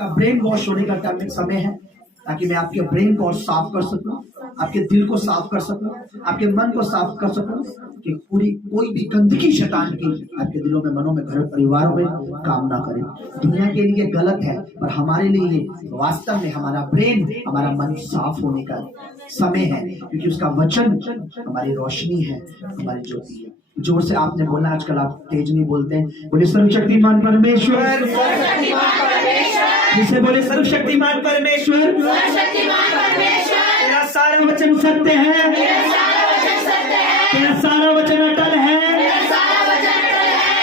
का brain wash होने का टाइम समय है, ताकि मैं आपके ब्रेन को और साफ कर सकूं, आपके दिल को साफ कर सकूं, आपके मन को साफ कर सकूं, कि पूरी कोई भी गंदगी शैतान की आपके दिलों में, मनों में, घर परिवार में काम ना करे। दुनिया के लिए गलत है, पर हमारे लिए वास्तव में हमारा ब्रेन, हमारा मन साफ होने का समय है, क्योंकि उसका वचन हमारी रोशनी है, हमारी ज्योति है। जोर से आपने बोला, आजकल आप तेज नहीं बोलते हैं। बोले सर्वशक्तिमान परमेश्वर, जिसे बोले सर्वशक्तिमान परमेश्वर, तेरा सारा वचन सत्य है, तेरा सारा वचन अटल है,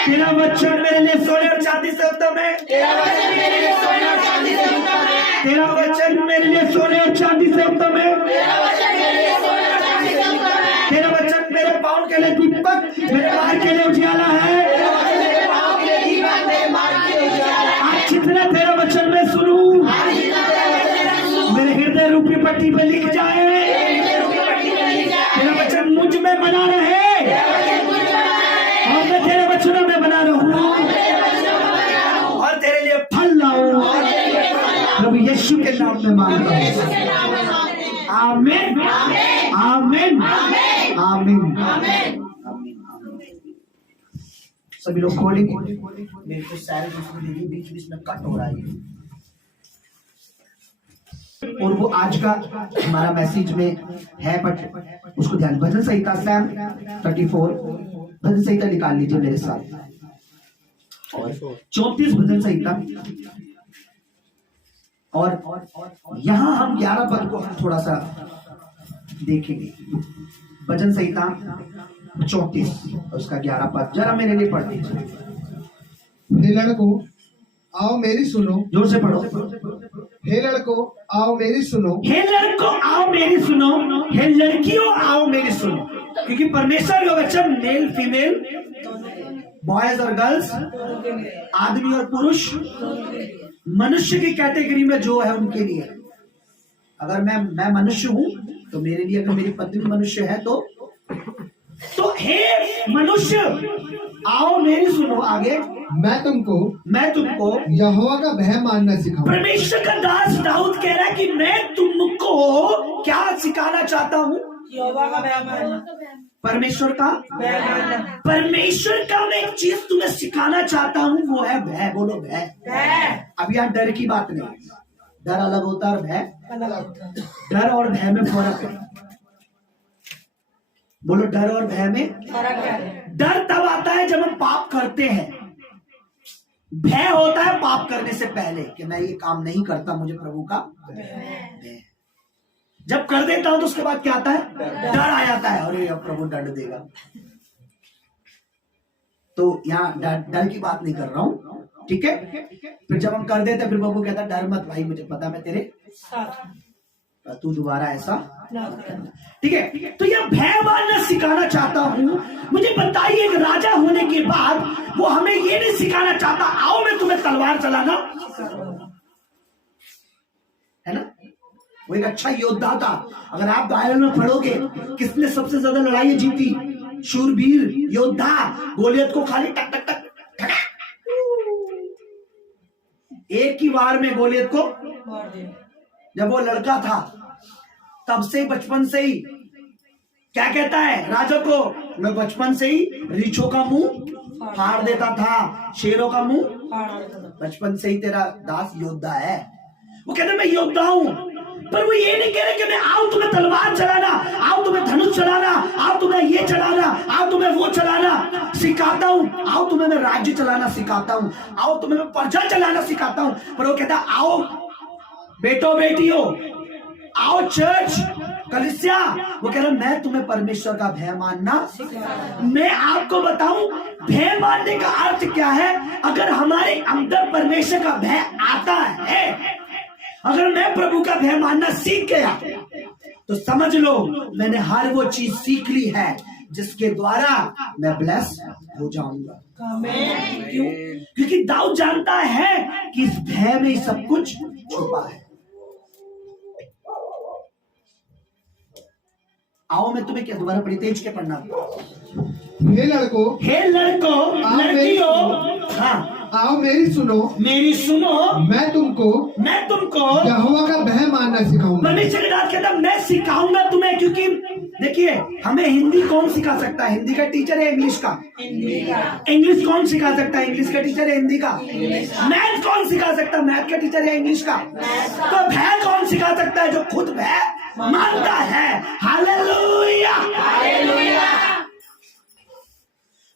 तेरा वचन मेरे लिए सोने और चांदी से उत्तम है, तेरा वचन मेरे लिए सोने और चांदी से उत्तम है, तेरा वचन मेरे लिए सोने और चांदी से उत्तम है, तेरा वचन मेरे पाँव के लिए दीपक, मेरे मार्ग के लिए उजियाला है। आज जितना तेरा वचन मैं सुनूं, मेरे हृदय रूपी पट्टी पे लिख जाए, तेरा वचन मुझ में बना रहे और मैं तेरे वचनों में बना रहूं और तेरे लिए फल लाऊं। प्रभु यीशु के नाम में मांगता हूं, आमीन, आमीन, आमीन। सभी लोग खोलेंगे। मेरे को सारे बीच बीच में कट हो रहा है, और वो आज का हमारा मैसेज में है, बट उसको ध्यान। भजन संहिता सैम 34, भजन संहिता निकाल लीजिए मेरे साथ, और 34 भजन संहिता, और यहां हम 11 पद को हम थोड़ा सा देखेंगे। भजन संहिता 34 उसका 11 पद जरा मेरे लिए पढ़ दीजिए। हे लड़को आओ मेरी सुनो, जोर से पढ़ो। हे लड़को आओ मेरी सुनो, हे लड़को आओ मेरी सुनो, हे लड़कियों आओ मेरी सुनो, क्योंकि परमेश्वर का वचन मेल फीमेल, बॉयज और गर्ल्स, आदमी और पुरुष, मनुष्य की कैटेगरी में जो है उनके लिए। अगर मैं मनुष्य हूं तो मेरे लिए, अगर मेरी पत्नी मनुष्य है तो हे मनुष्य आओ मेरी सुनो। आगे, मैं तुमको यहोवा का भय मानना सिखाऊं। परमेश्वर का दास दाऊद कह रहा है कि मैं तुमको क्या सिखाना चाहता हूँ? यहोवा का भय मानना, परमेश्वर का भय मानना। परमेश्वर का मैं एक चीज तुम्हें सिखाना चाहता हूँ, वो है भय। बोलो भय। अब यहाँ डर की बात नहीं, डर अलग होता है और भय अलग होता है। डर और भय में फर्क है। बोलो, डर और भय में फर्क है। डर तब आता है जब हम पाप करते हैं, भय होता है पाप करने से पहले कि मैं ये काम नहीं करता, मुझे प्रभु का भय। जब कर देता हूं तो उसके बाद क्या आता है? डर आ जाता है, अरे अब प्रभु दंड देगा। तो यहाँ डर की बात नहीं कर रहा हूं, ठीक है। फिर जब हम कर देते हैं, फिर प्रभु कहता है डर मत भाई, मुझे पता मैं तेरे साथ, तू दोबारा ऐसा ना करना, ठीक है। तो यह भय मानना सिखाना चाहता हूं। मुझे बताइए, एक राजा होने के बाद वो हमें ये नहीं सिखाना चाहता आओ मैं तुम्हें तलवार चलाना, है ना। वो एक अच्छा योद्धा था। अगर आप बाइबल में पढ़ोगे, किसने सबसे ज्यादा लड़ाई जीती? शूरवीर योद्धा गोलियत को खाली टक टक टक ठक, एक ही बार में गोलियत को। जब वो लड़का था तब से, बचपन से ही क्या कहता है राजा को, मैं बचपन से ही रीछों का मुंह फाड़ देता था, शेरों का मुंह। बचपन से ही तेरा दास योद्धा है। वो कहता मैं योद्धा हूं, पर वो ये नहीं कह रहे कि मैं आओ तुम्हें तलवार चलाना, आओ तुम्हें धनुष चलाना, आओ तुम्हें ये चलाना, आओ तुम्हें वो चलाना सिखाता हूं, आओ तुम्हें मैं राज्य चलाना सिखाता हूं, आओ तुम्हें मैं प्रजा चलाना सिखाता हूं। पर वो कहता आओ बेटो बेटियों, आओ चर्च कलीसिया। वो कह रहा मैं तुम्हें परमेश्वर का भय मानना। मैं आपको बताऊं भय मानने का अर्थ क्या है। अगर हमारे अंदर परमेश्वर का भय आता है, अगर मैं प्रभु का भय मानना सीख गया, तो समझ लो मैंने हर वो चीज सीख ली है जिसके द्वारा मैं ब्लेस हो जाऊंगा। क्यों? क्योंकि दाऊद जानता है कि इस भय में सब कुछ छुपा है। आओ मैं तुम्हें क्या, दोबारा पढ़ी तेज के पढ़ना। हे लड़कों, हे लड़कों, आओ लड़कियों, हाँ आओ मेरी सुनो, मेरी सुनो, मैं तुमको यहोवा का भय मानना सिखाऊंगा। परमेश्वर के दास कहता मैं सिखाऊंगा तुम्हें, क्योंकि देखिए हमें हिंदी कौन सिखा सकता है? हिंदी का टीचर है इंग्लिश का? इंग्लिश कौन सिखा सकता है? इंग्लिश का टीचर है हिंदी का? मैथ कौन सिखा सकता है? मैथ का टीचर है इंग्लिश का? तो भय कौन सिखा सकता है? जो खुद भय मानता है। Hallelujah, hallelujah.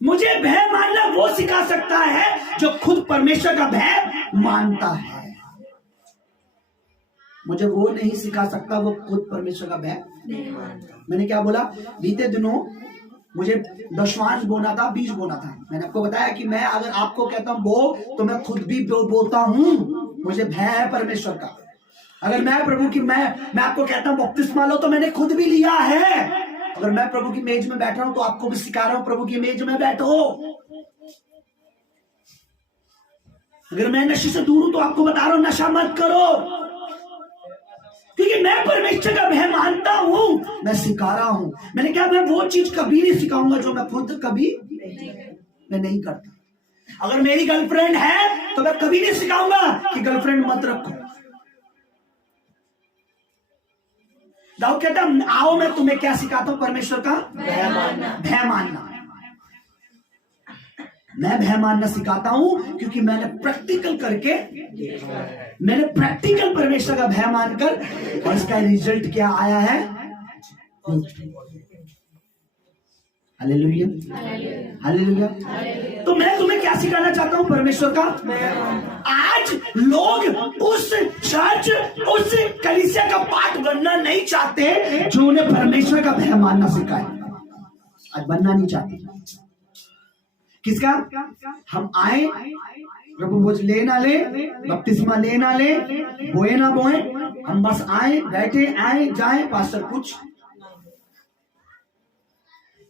मुझे भय मानना वो सिखा सकता है जो खुद परमेश्वर का भय मानता है। मुझे वो नहीं सिखा सकता वो खुद परमेश्वर का भय नहीं मानता। मैंने क्या बोला? बीते दिनों मुझे दशवांश बोना था, बीज बोना था। मैंने आपको बताया कि मैं अगर आपको कहता हूं बो, तो मैं खुद भी बोता हूं। मुझे भय है परमेश्वर का। अगर मैं प्रभु की मैं आपको कहता हूं बपतिस्मा लो, तो मैंने खुद भी लिया है। अगर मैं प्रभु की मेज में बैठा हूं तो आपको भी सिखा रहा हूं प्रभु की मेज में बैठो। अगर मैं नशे से दूर हूं तो आपको बता रहा हूं नशा मत करो, क्योंकि मैं परमेश्वर का भय मानता हूं। मैं सिखा रहा हूं। मैंने क्या, मैं वो चीज कभी नहीं सिखाऊंगा जो मैं खुद कभी मैं नहीं करता। अगर मेरी गर्लफ्रेंड है तो मैं कभी नहीं सिखाऊंगा कि गर्लफ्रेंड मत रखो। दाऊद कहता आओ मैं तुम्हें क्या सिखाता हूं? परमेश्वर का भय मानना। भय मानना। मैं भय मानना सिखाता हूं क्योंकि मैंने प्रैक्टिकल करके, मैंने प्रैक्टिकल परमेश्वर का भय मानकर, और इसका रिजल्ट क्या आया है? Hallelujah, hallelujah. तो मैं तुम्हें क्या सिखाना चाहता हूं? परमेश्वर का। आज लोग उस चर्च, उस कलीसिया का पार्ट बनना नहीं चाहते जो उन्हें परमेश्वर का भय मानना सिखाए। आज बनना नहीं चाहते। किसका? हम आए, प्रभु भोज ले ना ले, बपतिस्मा ले ना ले, बोए ना बोए, हम बस आए, बैठे, आए जाए, पास्टर कुछ।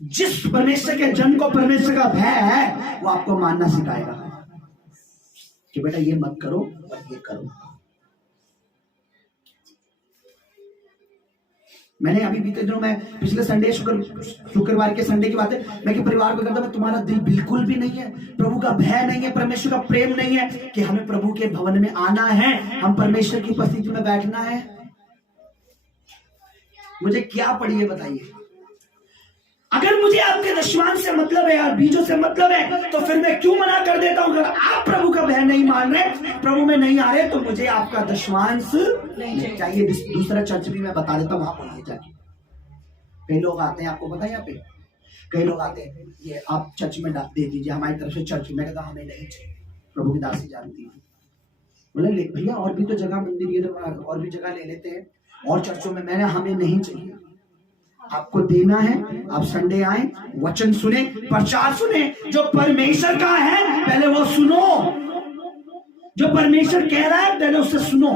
जिस परमेश्वर के जन को परमेश्वर का भय है वो आपको मानना सिखाएगा कि बेटा ये मत करो और ये करो। मैंने अभी बीते दिनों में पिछले संडे शुक्रवार के संडे की बात है, मैं कि परिवार को कहता मैं तुम्हारा दिल बिल्कुल भी नहीं है, प्रभु का भय नहीं है, परमेश्वर का प्रेम नहीं है कि हमें प्रभु के भवन में आना है, हम परमेश्वर की उपस्थिति में बैठना है। मुझे क्या पड़ी है बताइए? अगर मुझे आपके दशवांश से मतलब है और बीजों से मतलब है तो फिर मैं क्यों मना कर देता हूं? अगर आप प्रभु का भय नहीं मान रहे, प्रभु में नहीं आ रहे, तो मुझे आपका दशवांश नहीं चाहिए। दूसरा चर्च भी मैं बता देता हूं, वहां बोलिए जाके। कई लोग आते हैं, आपको पता है यहाँ पे कई लोग आते हैं, ये आप चर्च में दे दीजिए हमारी तरफ से चर्च। मैं कहता हमें नहीं चाहिए, प्रभु की दासी जानती है। बोले भैया और भी तो जगह मंदिर ये और भी जगह ले लेते हैं और चर्चों में। मैंने हमें नहीं चाहिए, आपको देना है। आप संडे आए, वचन सुने, प्रचार सुने, जो परमेश्वर का है पहले वो सुनो। जो परमेश्वर कह रहा है पहले उसे सुनो,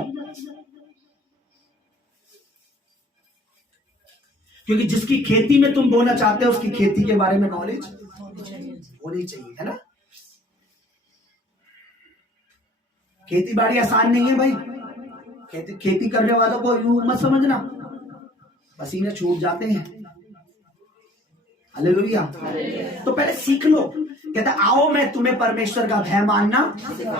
क्योंकि जिसकी खेती में तुम बोना चाहते हो उसकी खेती के बारे में नॉलेज होनी चाहिए, है ना। खेती बाड़ी आसान नहीं है भाई। खेती करने वालों को यूं मत समझना, पसीने छूट जाते हैं। हालेलुया। तो पहले सीख लो। कहता आओ मैं तुम्हें परमेश्वर का भय मानना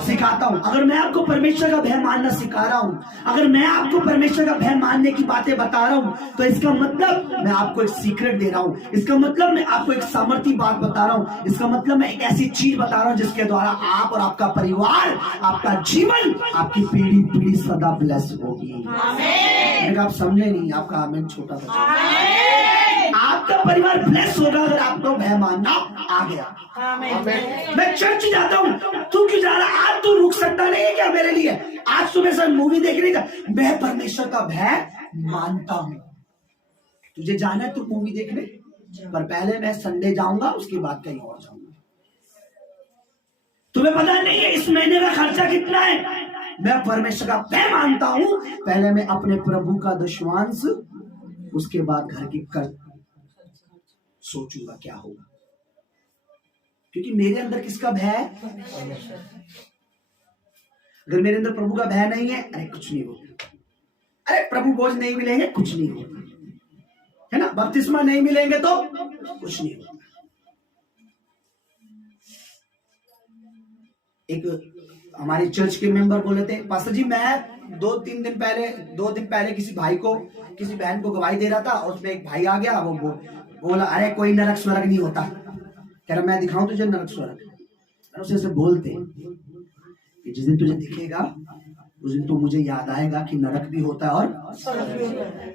सिखाता हूं। अगर मैं आपको परमेश्वर का भय मानना सिखा रहा हूं, अगर मैं आपको परमेश्वर का भय मानने की बातें बता रहा हूं, तो इसका मतलब मैं आपको एक सीक्रेट दे रहा हूं। इसका मतलब मैं आपको एक सामर्थी बात बता रहा हूं। इसका मतलब मैं एक ऐसी चीज बता रहा हूं जिसके द्वारा आप और आपका परिवार, आपका जीवन, आपकी पीढ़ी पीढ़ी सदा ब्लेस होगी। आप समझे नहीं, आपका आमीन छोटा सा। आपका परिवार ब्लेस होगा अगर आपको भय मानना आ गया। मैं चर्च जाता हूँ, तू क्यों जा रहा? आज तू रुक सकता नहीं है क्या मेरे लिए? आज तुम्हें सर मूवी देखने का, मैं परमेश्वर का भय मानता हूँ। तुझे जाना है तू मूवी देखने, पर पहले मैं संडे जाऊंगा, उसके बाद कहीं और जाऊंगा। तुम्हें पता नहीं है इस महीने का खर्चा कितना है? मैं परमेश्वर का भय मानता हूँ, पहले मैं अपने प्रभु का दशवांश, उसके बाद घर की कर सोचूंगा क्या होगा, क्योंकि मेरे अंदर किसका भय है? अगर मेरे अंदर प्रभु का भय नहीं है, अरे कुछ नहीं होगा। अरे प्रभु बोझ नहीं मिलेंगे, कुछ नहीं होगा, है ना। बपतिस्मा नहीं मिलेंगे तो कुछ नहीं होगा। एक हमारे चर्च के मेंबर बोले थे, पास्टर जी मैं 2 दिन पहले किसी बहन को गवाही दे रहा था, और उसमें एक भाई आ गया, वो बोला अरे कोई नरक स्वर्ग नहीं होता। कह रहा मैं दिखाऊं तुझे नरक स्वर्ग। उसे ऐसे बोलते कि जिस दिन तुझे दिखेगा उस दिन तो मुझे याद आएगा कि नरक भी होता है और स्वर्ग भी होता है।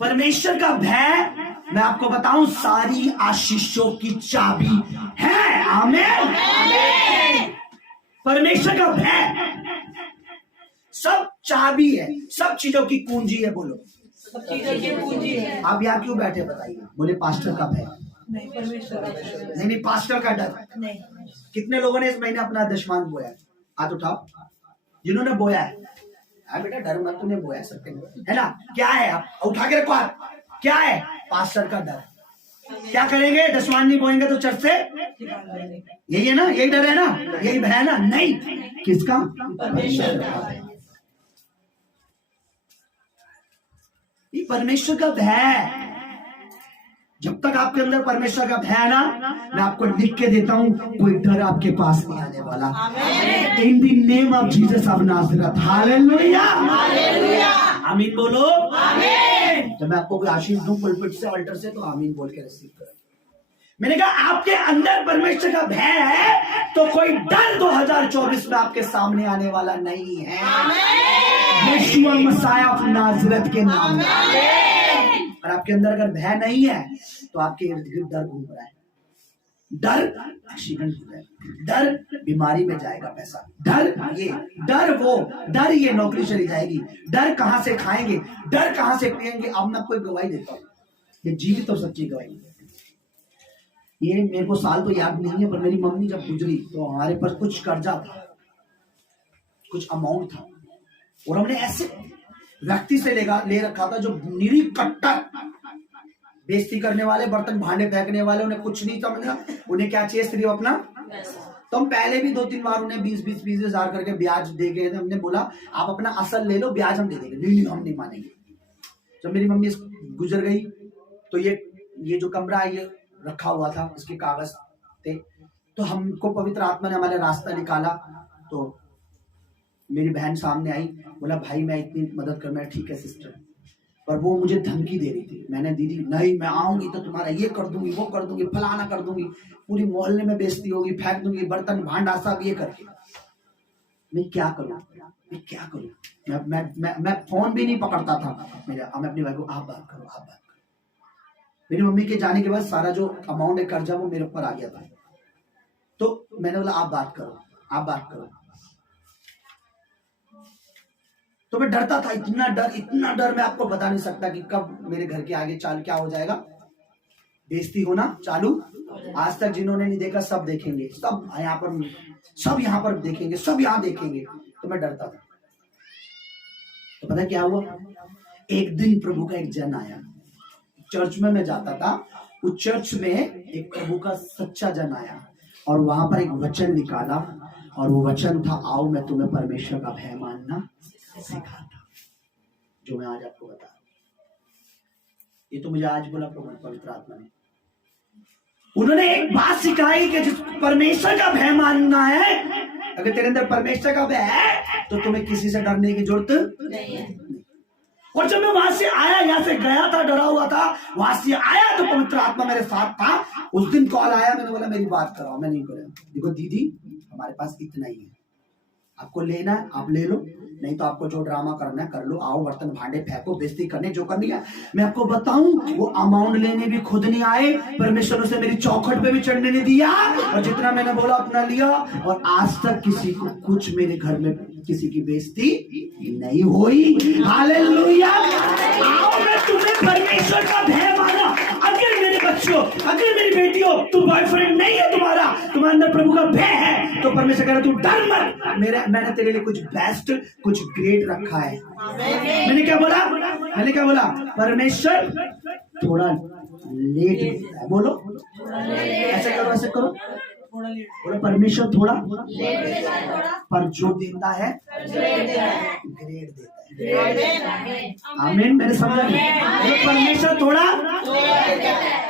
परमेश्वर का भय, मैं आपको बताऊं, सारी आशीषों की चाबी है। आमीन। परमेश्वर का भय सब चाबी है, सब चीजों की कुंजी है। बोलो सब चीजों की पूंजी है। आप यहाँ क्यों बैठे बताइए? बोले पास्टर का भय। नहीं, परमेश्वर का भय। नहीं, पास्टर का डर। नहीं, कितने लोगों ने इस महीने अपना दशमांश बोया है? हाथ उठाओ जिन्होंने बोया है। बेटा डर मत, तूने बोया है ना। क्या है? आप उठा के रखो हाथ। क्या है? पास्टर का डर। क्या करेंगे? दशमांश नहीं बोएंगे तो चर्च से यही है ना, यही डर है ना, यही भय है ना। नहीं, किसका? परमेश्वर का। ये परमेश्वर का भय। जब तक आपके अंदर परमेश्वर का भय है ना, मैं आपको लिख के देता हूं, कोई डर आपके पास नहीं आने वाला। In the name of Jesus of Nazareth. Hallelujah, hallelujah, आमीन बोलो। आमीन। जब मैं आपको कोई आशीष दूं पुलपिट से, अल्टर से, तो आमीन बोल के रिसीव करें। मैंने कहा आपके अंदर परमेश्वर का भय है तो कोई डर 2024 में आपके सामने आने वाला नहीं है। यीशु मसीह ऑफ नाज़रेथ के नाम में। और आपके अंदर अगर भय नहीं है तो आपके इर्द गिर्द डर घूम रहा है। डर एक्सीडेंट हो गया, डर बीमारी में जाएगा पैसा, डर ये, डर वो, डर ये नौकरी चली जाएगी, डर कहां से खाएंगे, डर कहां से पिएंगे। अब मैं कोई गवाही देता हूँ, ये जीवित और सच्ची गवाही। ये मेरे को साल तो याद नहीं है, पर मेरी मम्मी जब गुजरी तो हमारे पास कुछ कर्जा था, कुछ अमाउंट था, और हमने ऐसे व्यक्ति से ले रखा था जो निरी कट्टर बेइज्जती करने वाले, बर्तन भांडे फेंकने वाले, उन्हें कुछ नहीं समझना, उन्हें क्या चाहिए? सिर्फ अपना। तो हम पहले भी 2-3 बार उन्हें 20 हजार करके ब्याज दे गए थे। हमने बोला आप अपना असल ले लो, ब्याज हम दे देंगे। नहीं, हम नहीं मानेंगे। जब मेरी मम्मी गुजर गई तो ये जो कमरा है ये रखा हुआ था, इसके कागज थे, तो हमको पवित्र आत्मा ने हमारे रास्ता निकाला। तो मेरी बहन सामने आई, बोला भाई मैं इतनी मदद कर। मैं ठीक है सिस्टर, पर वो मुझे धमकी दे रही थी। मैंने दीदी नहीं, मैं आऊंगी तो तुम्हारा ये कर दूंगी, वो कर दूंगी, फलाना कर दूंगी, पूरी मोहल्ले में बेइज्जती होगी, फेंक दूंगी बर्तन भांडा सब ये करके। मैं क्या करूं? मैं फोन भी नहीं पकड़ता था मेरा। मैं अपनी भाई को आप बात करो। मेरी मम्मी के जाने के बाद सारा जो अमाउंट है कर्जा वो मेरे ऊपर आ गया था। तो मैंने बोला आप बात करो। तो मैं डरता था, इतना डर मैं आपको बता नहीं सकता कि कब मेरे घर के आगे चाल क्या हो जाएगा। बेइज्जती होना चालू। आज तक जिन्होंने नहीं देखा सब देखेंगे, सब यहाँ पर देखेंगे, सब यहाँ देखेंगे। तो मैं डरता था। तो पता क्या हुआ? एक दिन प्रभु का एक जन आया। चर्च में मैं जाता था, उस चर्च में एक प्रभु का सच्चा जन आया और वहां पर एक वचन निकाला, और वो वचन था, आओ मैं तुम्हें परमेश्वर का भय मानना सिखाता, जो मैं आज आपको बता रहा हूं। ये तो मुझे आज बोला प्रभु पवित्र आत्मा ने। उन्होंने एक बात सिखाई कि जिस परमेश्वर का भय मानना है, अगर तेरे अंदर परमेश्वर का भय है तो तुम्हें किसी से डरने की जरूरत नहीं है। और जब मैं वहां से आया, यहाँ से गया था, डरा हुआ था, वहां से आया तो पवित्र आत्मा मेरे साथ था। उस दिन कॉल आया, मैंने बोला मेरी बात कराओ। मैं नहीं करूँ। देखो दीदी हमारे पास इतना ही है, आपको लेना है आप ले लो, नहीं तो आपको जो ड्रामा करना है कर लो। आओ बर्तन भांडे फेंको, बेइज्जती करने जो करनी है। मैं आपको बताऊं, वो अमाउंट लेने भी खुद नहीं आए, परमेश्वर उसे मेरी चौखट पे भी चढ़ने नहीं दिया, और जितना मैंने बोला अपना लिया। और आज तक किसी को कुछ मेरे घर में किसी की बेइज्जती नहीं हुई। हालेलुया। आओ मैं तुम्हें परमेश्वर का भय माना। अगर मेरे बच्चों, अगर मेरी बेटियों, तुम बॉयफ्रेंड नहीं है तुम्हारा, तुम्हारे अंदर प्रभु का भय है, तो परमेश्वर कह रहा तू डर मत, मैंने तेरे लिए कुछ बेस्ट, कुछ ग्रेट रखा है। मैंने क्या बोला? परमेश्वर थोड़ा लेट देता है। बोलो ऐसे करो। बोलो परमेश्वर थोड़ा, पर जो देता है ग्रेट देता है। आमीन। मैंने समझा नहीं? मतलब परमेश्वर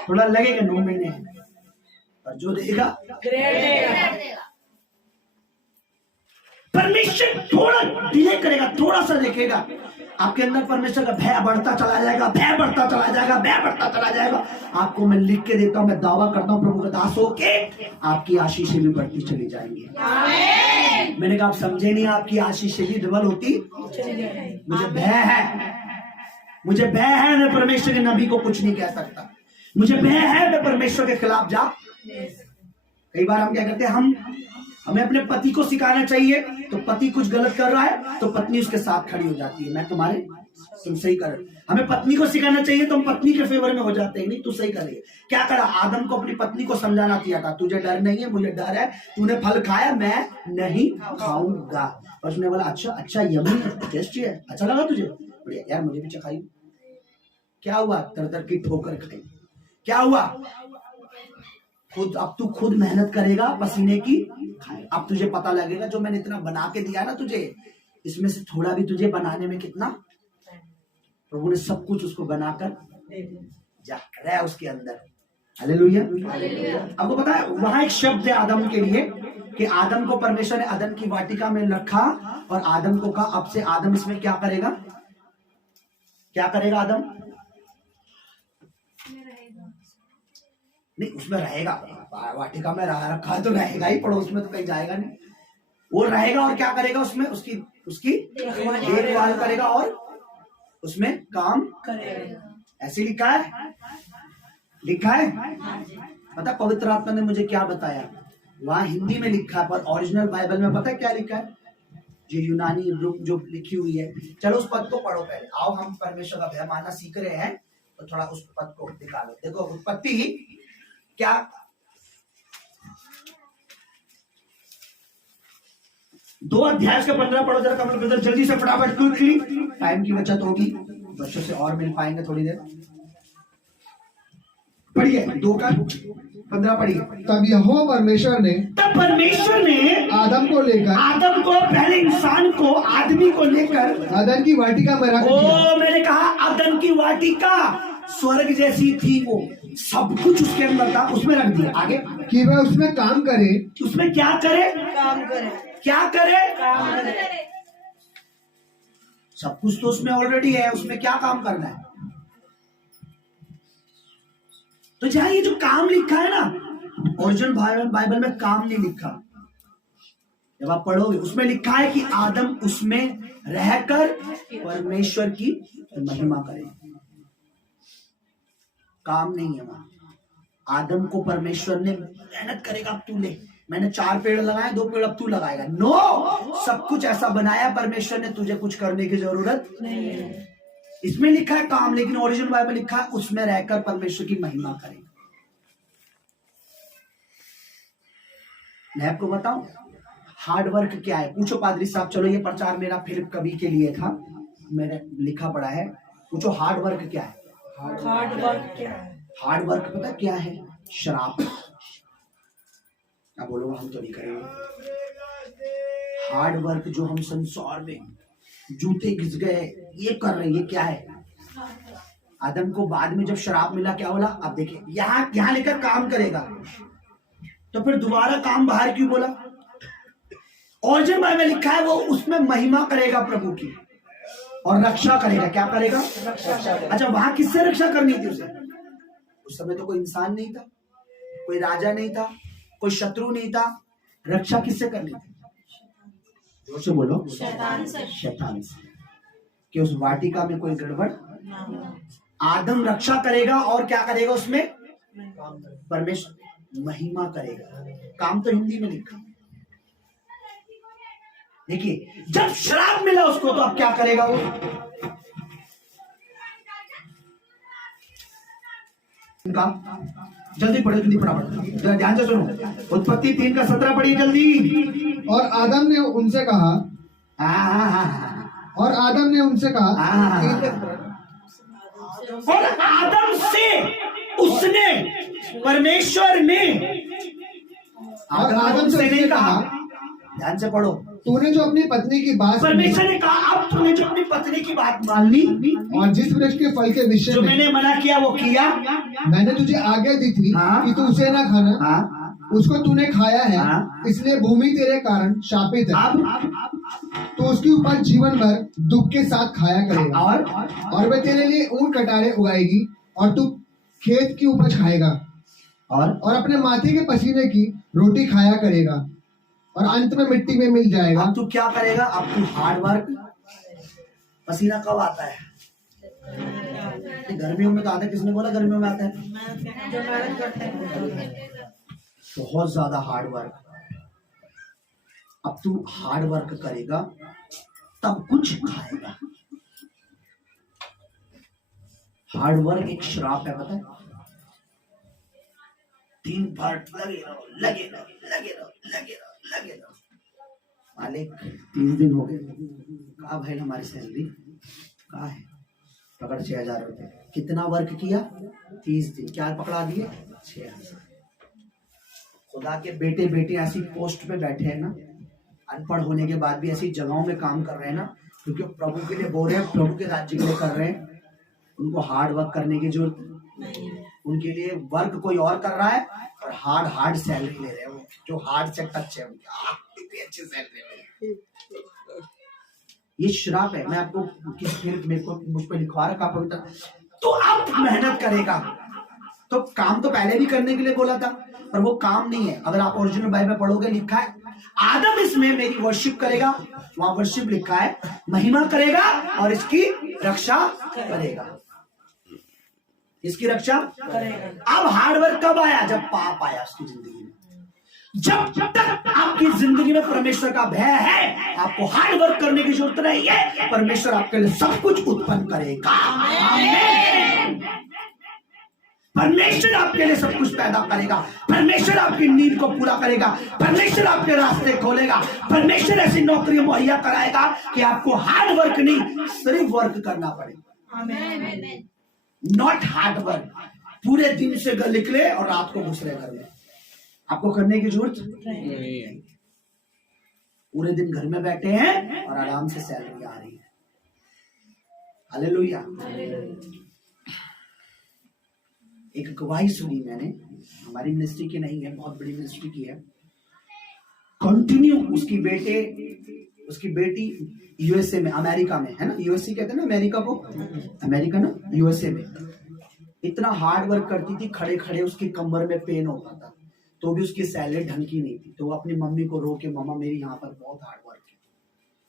थोड़ा लगेगा 9 महीने, और जो देगा परमेश्वर थोड़ा डिले करेगा, थोड़ा सा देखेगा। आपके अंदर परमेश्वर का भय बढ़ता चला जाएगा, भय बढ़ता चला जाएगा, भय बढ़ता चला जाएगा। आपको मैं लिख के देता हूं, मैं दावा करता हूं प्रभु का दास हो के आपकी आशीषें भी बढ़ती चली जाएंगी। मैंने कहा आप समझे नहीं, आपकी आशीषें भी डबल होती। मुझे भय है, मुझे भय है, मैं परमेश्वर के नबी को कुछ नहीं कह सकता। मुझे भय है, मैं परमेश्वर के खिलाफ जा। कई बार हम क्या करते हैं, हमें अपने पति को सिखाना चाहिए, तो पति कुछ गलत कर रहा है तो पत्नी उसके साथ खड़ी हो जाती है, मैं तुम सही कर। हमें पत्नी को सिखाना चाहिए तो हम पत्नी के फेवर में हो जाते हैं, नहीं तू सही कर रही है। क्या करा, आदम को अपनी पत्नी को समझाना चाहिए था, तुझे डर नहीं है, मुझे डर है, तूने फल खाया, मैं नहीं खाऊंगा। और उसने बोला अच्छा यम्मी टेस्टी है, अच्छा लगा तुझे, बढ़िया यार मुझे भी चखाई। क्या हुआ, तर की ठोकर खाई। क्या हुआ, अब तू खुद मेहनत करेगा, पसीने की खाए। अब तुझे पता लगेगा जो मैंने इतना बना के दिया ना तुझे, इसमें से थोड़ा भी तुझे बनाने में कितना, प्रभु ने सब कुछ उसको बनाकर रहा है उसके अंदर। हालेलुया। आपको पता है वहां एक शब्द है आदम के लिए, कि आदम को परमेश्वर ने अदन की वाटिका में रखा और आदम को कहा अब से आदम इसमें क्या करेगा, क्या करेगा आदम, नहीं उसमें रहेगा, वाटिका में रखा है तो रहेगा ही, पड़ोस में तो कहीं जाएगा नहीं, वो रहेगा। और क्या करेगा उसमें, उसकी देखभाल करेगा और उसमें काम करेगा। ऐसे लिखा है। पता पवित्र आत्मा ने मुझे क्या बताया, वहां हिंदी में लिखा है, पर ओरिजिनल बाइबल में पता है क्या लिखा है, जो यूनानी रूप जो लिखी हुई है। चलो उस पद को पढ़ो पहले, आओ हम परमेश्वर का भय मानना सीख रहे हैं, तो थोड़ा उस पद को निकालो। देखो उत्पत्ति क्या, दो अध्याय का 15 पढ़ो जरा कमल ब्रदर, जल्दी से फटाफट, क्विकली, टाइम की बचत होगी, बच्चों से और मिल पाएंगे थोड़ी देर। पढ़िए 2 का 15 पढ़िए। तब यहोवा परमेश्वर ने आदम को पहले इंसान को, आदमी को लेकर अदन की वाटिका में रख दिया। मैंने कहा अदन की वाटिका स्वर्ग जैसी थी, वो सब कुछ उसके अंदर था, उसमें रख दिया। आगे कि वह उसमें काम करे, उसमें क्या करे, क्या करे, सब कुछ तो उसमें ऑलरेडी है, उसमें क्या काम करना है। तो जहां ये जो काम लिखा है ना, ओरिजिनल बाइबल में काम नहीं लिखा, जब आप पढ़ोगे उसमें लिखा है कि आदम उसमें रहकर परमेश्वर की महिमा करे। काम नहीं है वहां। आदम को परमेश्वर ने मेहनत करेगा, अब तू ले, मैंने 4 पेड़ लगाए, 2 पेड़ अब तू लगाएगा, नो, सब कुछ ऐसा बनाया परमेश्वर ने, तुझे कुछ करने की जरूरत नहीं है। इसमें लिखा है काम, लेकिन ओरिजिनल बाइबल लिखा है उसमें रहकर परमेश्वर की महिमा करें। मैं आपको बताऊं हार्ड वर्क क्या है, पूछो पादरी साहब, चलो ये प्रचार मेरा फिर कभी के लिए था, मैंने लिखा पड़ा है, पूछो हार्ड वर्क क्या है। हार्ड वर्क पता क्या है, शराब। क्या बोलो, हम तो नहीं करेंगे हार्ड वर्क, जो हम संसार में जूते घिस गए ये कर रहे, ये क्या है। आदम को बाद में जब शराब मिला क्या बोला, अब देखिए यहाँ लेकर काम करेगा, तो फिर दोबारा काम बाहर क्यों बोला। ओरिजिनल बाइबल में लिखा है वो उसमें महिमा करेगा प्रभु की और रक्षा करेगा। क्या करेगा, अच्छा वहां किससे रक्षा करनी थी उसे, उस समय तो कोई इंसान नहीं था, कोई राजा नहीं था, कोई शत्रु नहीं था, रक्षा किससे करनी थी, जोर से बोलो, शैतान से, कि उस वाटिका में कोई गड़बड़। आदम रक्षा करेगा और क्या करेगा उसमें, परमेश्वर महिमा करेगा। काम तो हिंदी में लिखा। देखिए जब शराब मिला उसको, तो अब क्या करेगा वो, जल्दी पढ़ो, जल्दी फटाफट, ध्यान से सुनो। उत्पत्ति 3 का 17 पढ़िए जल्दी। और आदम ने उनसे कहा, और आदम ने उनसे कहा, और आदम से उसने, परमेश्वर ने, और आदम से नहीं कहा, ध्यान से पढ़ो। तूने जो अपनी पत्नी की बात सुनी परमेश्वर ने कहा अब तूने जो अपनी पत्नी की बात मान ली और जिस वृक्ष के फल के विषय जो में मैंने मना किया वो किया, मैंने तुझे आज्ञा दी थी हाँ। कि तू उसे ना खाना, हाँ, उसको तूने खाया है, हाँ। इसलिए भूमि तेरे कारण शापित है। अब तो उसकी उपज जीवन भर दुख के साथ खाया करेगा और वह तेरे लिए ऊंट कटारे उगाएगी और तू खेत की उपज खाएगा और अपने माथे के पसीने की रोटी खाया करेगा और अंत में मिट्टी में मिल जाएगा। अब तू क्या करेगा? अब तू हार्ड वर्क। पसीना कब आता है? गर्मियों में तो आता है। किसने बोला गर्मियों में आता है? जो मेहनत करते हैं बहुत ज्यादा हार्ड वर्क। अब तू हार्ड वर्क करेगा तब कुछ खाएगा। हार्ड वर्क एक श्राप है, पता है? दिन भर लगे रहो लगे रहो लगे रहो लगे रहो लगे रहो। मालिक 30 दिन हो गए, कहा भाई हमारी सैलरी कहा है? पकड़ 6,000 रुपए। कितना वर्क किया? 30 दिन। क्या पकड़ा दिए? 6,000। खुदा के बेटे बेटे ऐसी पोस्ट पे बैठे हैं ना, अनपढ़ होने के बाद भी ऐसी जगहों में काम कर रहे हैं ना, क्योंकि प्रभु के लिए बोल रहे हैं, प्रभु के राज्य के लिए कर रहे हैं। उनको हार्ड वर्क करने की जरूरत नहीं। उनके लिए वर्क कोई और कर रहा है और हार्ड सैलरी ले रहे हैं। वो जो हार्ड से टच है इतनी अच्छी सैलरी ले। ये श्राप है। मैं आपको मुझ पर लिखवा रखा पवित्र। तो अब मेहनत करेगा तो काम तो पहले भी करने के लिए बोला था, पर वो काम नहीं है। अगर आप ओरिजिनल बाइबल पढ़ोगे, लिखा है आदम इसमें मेरी वर्शिप करेगा। वहां वर्शिप लिखा है, महिमा करेगा और इसकी रक्षा करेगा। इसकी रक्षा करेगा। अब हार्डवर्क कब आया? जब पाप आया उसकी जिंदगी में। जब तक आपकी जिंदगी में परमेश्वर का भय है, आपको हार्ड वर्क करने की जरूरत नहीं है। परमेश्वर आपके लिए सब कुछ उत्पन्न करेगा। आमीन। परमेश्वर आपके लिए सब कुछ पैदा करेगा। परमेश्वर आपकी नीड को पूरा करेगा। परमेश्वर आपके रास्ते खोलेगा। परमेश्वर ऐसी नौकरी मुहैया कराएगा कि आपको हार्ड वर्क नहीं, सिर्फ वर्क करना पड़ेगा। आमीन। Not hard work. पूरे दिन से निकले और रात को घुस रहे घर में, आपको करने की जरूरत नहीं। पूरे दिन घर में बैठे हैं और आराम से सैलरी आ रही है। हालेलुया। एक गवाही सुनी मैंने, हमारी मिनिस्ट्री की नहीं है, बहुत बड़ी मिनिस्ट्री की है। कंटिन्यू उसकी बेटी यूएसए में, अमेरिका में है ना, यूएसए कहते हैं ना अमेरिका को, अमेरिका ना यूएसए में, इतना हार्ड वर्क करती थी। खड़े खड़े उसकी कमर में पेन होता था, तो भी उसकी सैलरी ढंग की नहीं थी। तो वो अपनी मम्मी को रो के, मम्मा मेरी यहाँ पर बहुत हार्ड वर्क है,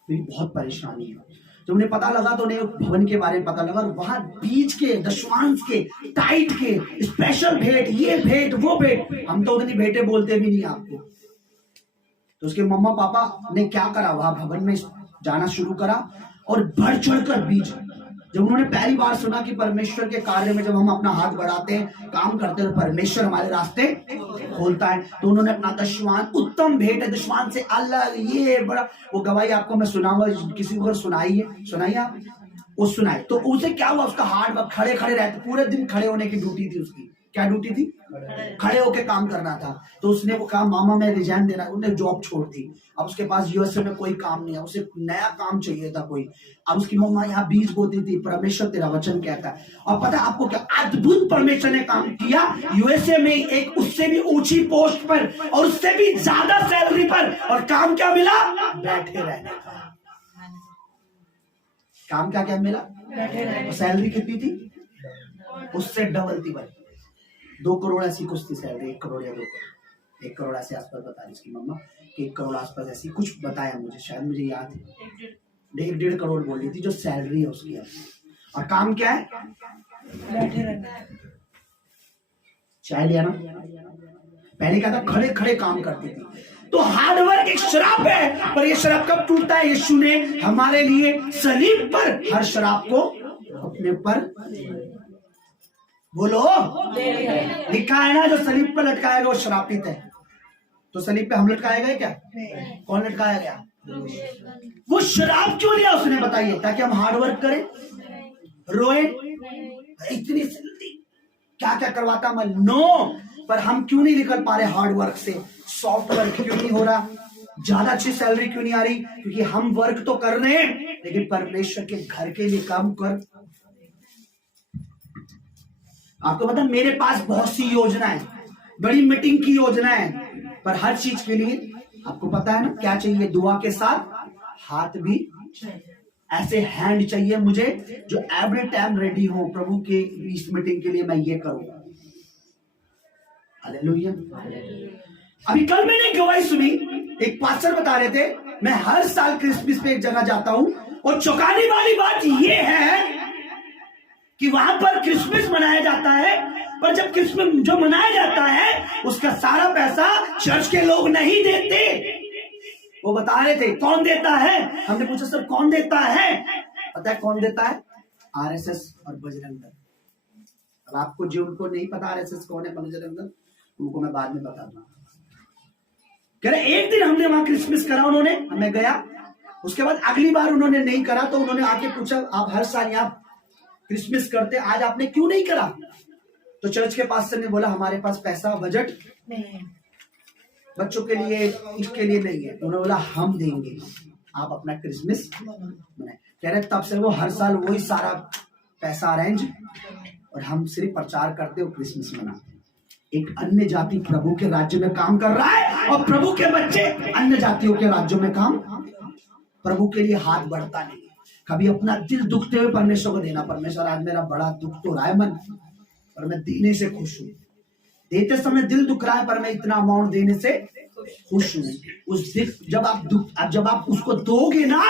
मेरी बहुत परेशानी है। जब उन्हें पता लगा तो उन्हें भवन के बारे में पता लगा, और वहां बीच के, दशवांश के, टाइट के, स्पेशल भेंट, ये भेंट वो भेंट, हम तो उतनी भेंटे बोलते भी नहीं आपको। तो उसके मम्मा पापा ने क्या करा, वहां भवन में जाना शुरू करा और बढ़ चढ़कर बीच। जब उन्होंने पहली बार सुना कि परमेश्वर के कार्य में जब हम अपना हाथ बढ़ाते हैं, काम करते हैं, तो परमेश्वर हमारे रास्ते खोलता है, तो उन्होंने अपना दशवान, उत्तम भेंट है दशवान से अलग, ये बड़ा, वो गवाही आपको मैं सुनाऊंगा, किसी को सुनाइए आप, वो सुनाए। तो उसे क्या हुआ, उसका हार्ड वर्क, खड़े खड़े रहते, पूरे दिन खड़े होने की ड्यूटी थी उसकी। क्या ड्यूटी थी? खड़े होके काम करना था। तो उसने वो कहा मामा मैं रिजाइन देना, उसने जॉब छोड़ दी। अब उसके पास यूएसए में कोई काम नहीं है, उसे नया काम चाहिए था कोई। अब उसकी मम्मा यहाँ बीज बोती थी, परमेश्वर तेरा वचन कहता है। और पता है आपको क्या अद्भुत परमेश्वर ने काम किया यूएसए में, एक उससे भी ऊंची पोस्ट पर और उससे भी ज्यादा सैलरी पर। और काम क्या मिला? बैठे रहने का काम। क्या मिला? बैठे रहने। सैलरी कितनी थी? उससे डबल थी भाई। 2 करोड़ ऐसी कुछ थी सैलरी, 1 करोड़ या 2 करोड़, 1 करोड़ ऐसे आसपास बता रही इसकी मम्मा कि 1 करोड़ आसपास ऐसी कुछ बताया मुझे, शायद मुझे याद है 1.5 करोड़ बोल रही थी जो सैलरी है उसकी। और काम क्या है? बैठे रहना। चाय लिया ना, पहले क्या था, खड़े खड़े काम करती थी। तो हार्डवर्क एक श्राप है, पर ये श्राप कब टूटता है? यीशु ने हमारे लिए सलीब पर हर श्राप को अपने पर, बोलो, लिखा है ना, जो सलीब पर लटकाएगा वो श्रापित है। तो सलीब पे हम लटकाएगा क्या? कौन लटकाया गया? वो श्राप क्यों लिया उसने, बताइए? ताकि हम हार्डवर्क करें, रोए, इतनी क्या क्या करवाता मैं, नो, पर हम क्यों नहीं निकल पा रहे हार्डवर्क से? सॉफ्ट वर्क क्यों नहीं हो रहा? ज्यादा अच्छी सैलरी क्यों नहीं आ रही? क्योंकि हम वर्क तो कर रहे हैं लेकिन परमेश्वर के घर के लिए काम कर। आपको पता मेरे पास बहुत सी योजना है, बड़ी मीटिंग की योजना है, पर हर चीज के लिए आपको पता है ना क्या चाहिए? दुआ के साथ हाथ भी, ऐसे हैंड चाहिए मुझे जो एवरी टाइम रेडी हो प्रभु के इस मीटिंग के लिए मैं ये करूंगा। हालेलुया। अभी कल मैंने गवाही सुनी, एक पास्टर बता रहे थे मैं हर साल क्रिसमस पे एक जगह जाता हूं और चौंकाने वाली बात ये है कि वहां पर क्रिसमस मनाया जाता है, पर जब क्रिसमस जो मनाया जाता है उसका सारा पैसा चर्च के लोग नहीं देते। वो बता रहे थे कौन देता है? हमने पूछा सर कौन देता है? पता है कौन देता है? आरएसएस और बजरंग दल। अब आपको जो उनको नहीं पता आरएसएस कौन है, बजरंग दल, उनको मैं बाद में बता दूंगा। कह रहे एक दिन हमने वहां क्रिसमस करा, उन्होंने, मैं गया, उसके बाद अगली बार उन्होंने नहीं करा तो उन्होंने आके पूछा आप हर साल यहाँ क्रिसमस करते, आज आपने क्यों नहीं करा? तो चर्च के पास्टर ने बोला हमारे पास पैसा बजट नहीं, बच्चों के लिए इसके लिए नहीं है। उन्होंने बोला हम देंगे, आप अपना क्रिसमस मनाए। कह रहे तब से वो हर साल वही सारा पैसा अरेंज और हम सिर्फ प्रचार करते हो क्रिसमस मनाते। एक अन्य जाति प्रभु के राज्य में काम कर रहा है और प्रभु के बच्चे अन्य जातियों के राज्यों में काम, प्रभु के लिए हाथ बढ़ता नहीं। कभी अपना दिल दुखते हुए परमेश्वर को देना, परमेश्वर आज मेरा बड़ा दुख तो रहा है मन, और मैं देने से खुश हूँ। देते समय दिल दुख रहा है पर मैं इतना अमाउंट देने से खुश हूँ। उस दिन जब आप उसको दोगे ना,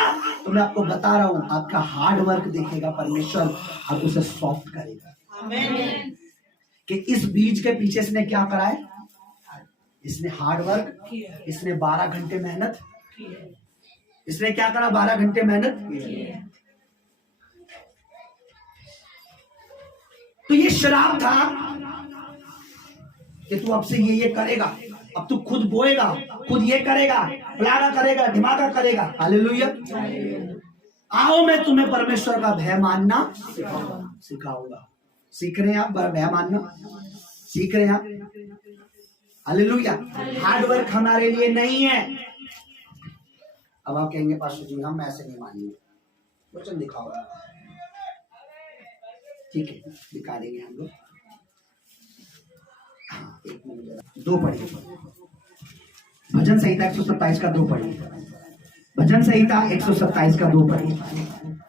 तो मैं आपको बता रहा हूँ आपका हार्ड वर्क देखेगा परमेश्वर और उसे सॉफ्ट करेगा। आमीन। कि इस बीज के पीछे इसने क्या करा है? इसने हार्ड वर्क, इसने 12 घंटे मेहनत, इसने क्या करा? 12 घंटे मेहनत। तो ये शराब था कि तू अब से ये करेगा, अब तू खुद बोएगा, खुद ये करेगा, फलाना करेगा, ढिमाका करेगा। हालेलुया। आओ मैं तुम्हें परमेश्वर का भय मानना सिखाऊंगा। सीख रहे हैं आप भय मानना? सीख रहे हैं आप? हालेलुया। हार्ड वर्क हमारे लिए नहीं है। अब आप कहेंगे पास्टर जी हम ऐसे नहीं मानेंगे, वचन दिखाओ। ठीक है दिखा देंगे हम लोग। हाँ एक मिनट, 2 पढ़िए भजन संहिता 127 का 2 पढ़िए। भजन संहिता 127 का 2 पढ़िए।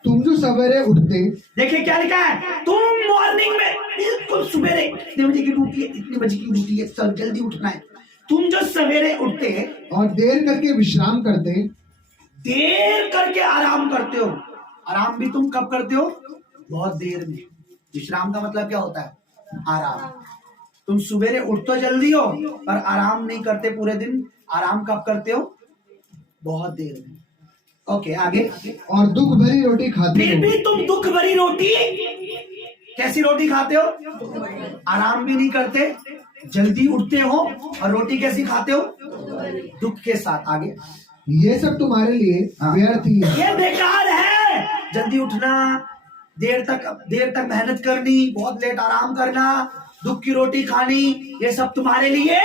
तुम जो सवेरे उठते, देखिए क्या लिखा है? तुम मॉर्निंग में बिल्कुल सवेरे, इतने बजे की ड्यूटी है, इतने बजे की ड्यूटी है, सब जल्दी उठना है। तुम जो सवेरे उठते और देर करके विश्राम करते, देर करके आराम करते हो। आराम भी तुम कब करते हो? बहुत देर में। विश्राम का मतलब क्या होता है? आराम। तुम सवेरे उठ तो जल्दी हो पर आराम नहीं करते पूरे दिन। आराम कब करते हो? बहुत देर में। ओके आगे। और दुख भरी रोटी खाते फिर हो। भी तुम दुख भरी रोटी, कैसी रोटी खाते हो? आराम भी नहीं करते, जल्दी उठते हो और रोटी कैसी खाते हो? दुख के साथ। आगे। ये सब तुम्हारे लिए व्यर्थ ही है। ये बेकार है। जल्दी उठना, देर तक मेहनत करनी, बहुत लेट आराम करना, दुख की रोटी खानी, ये सब तुम्हारे लिए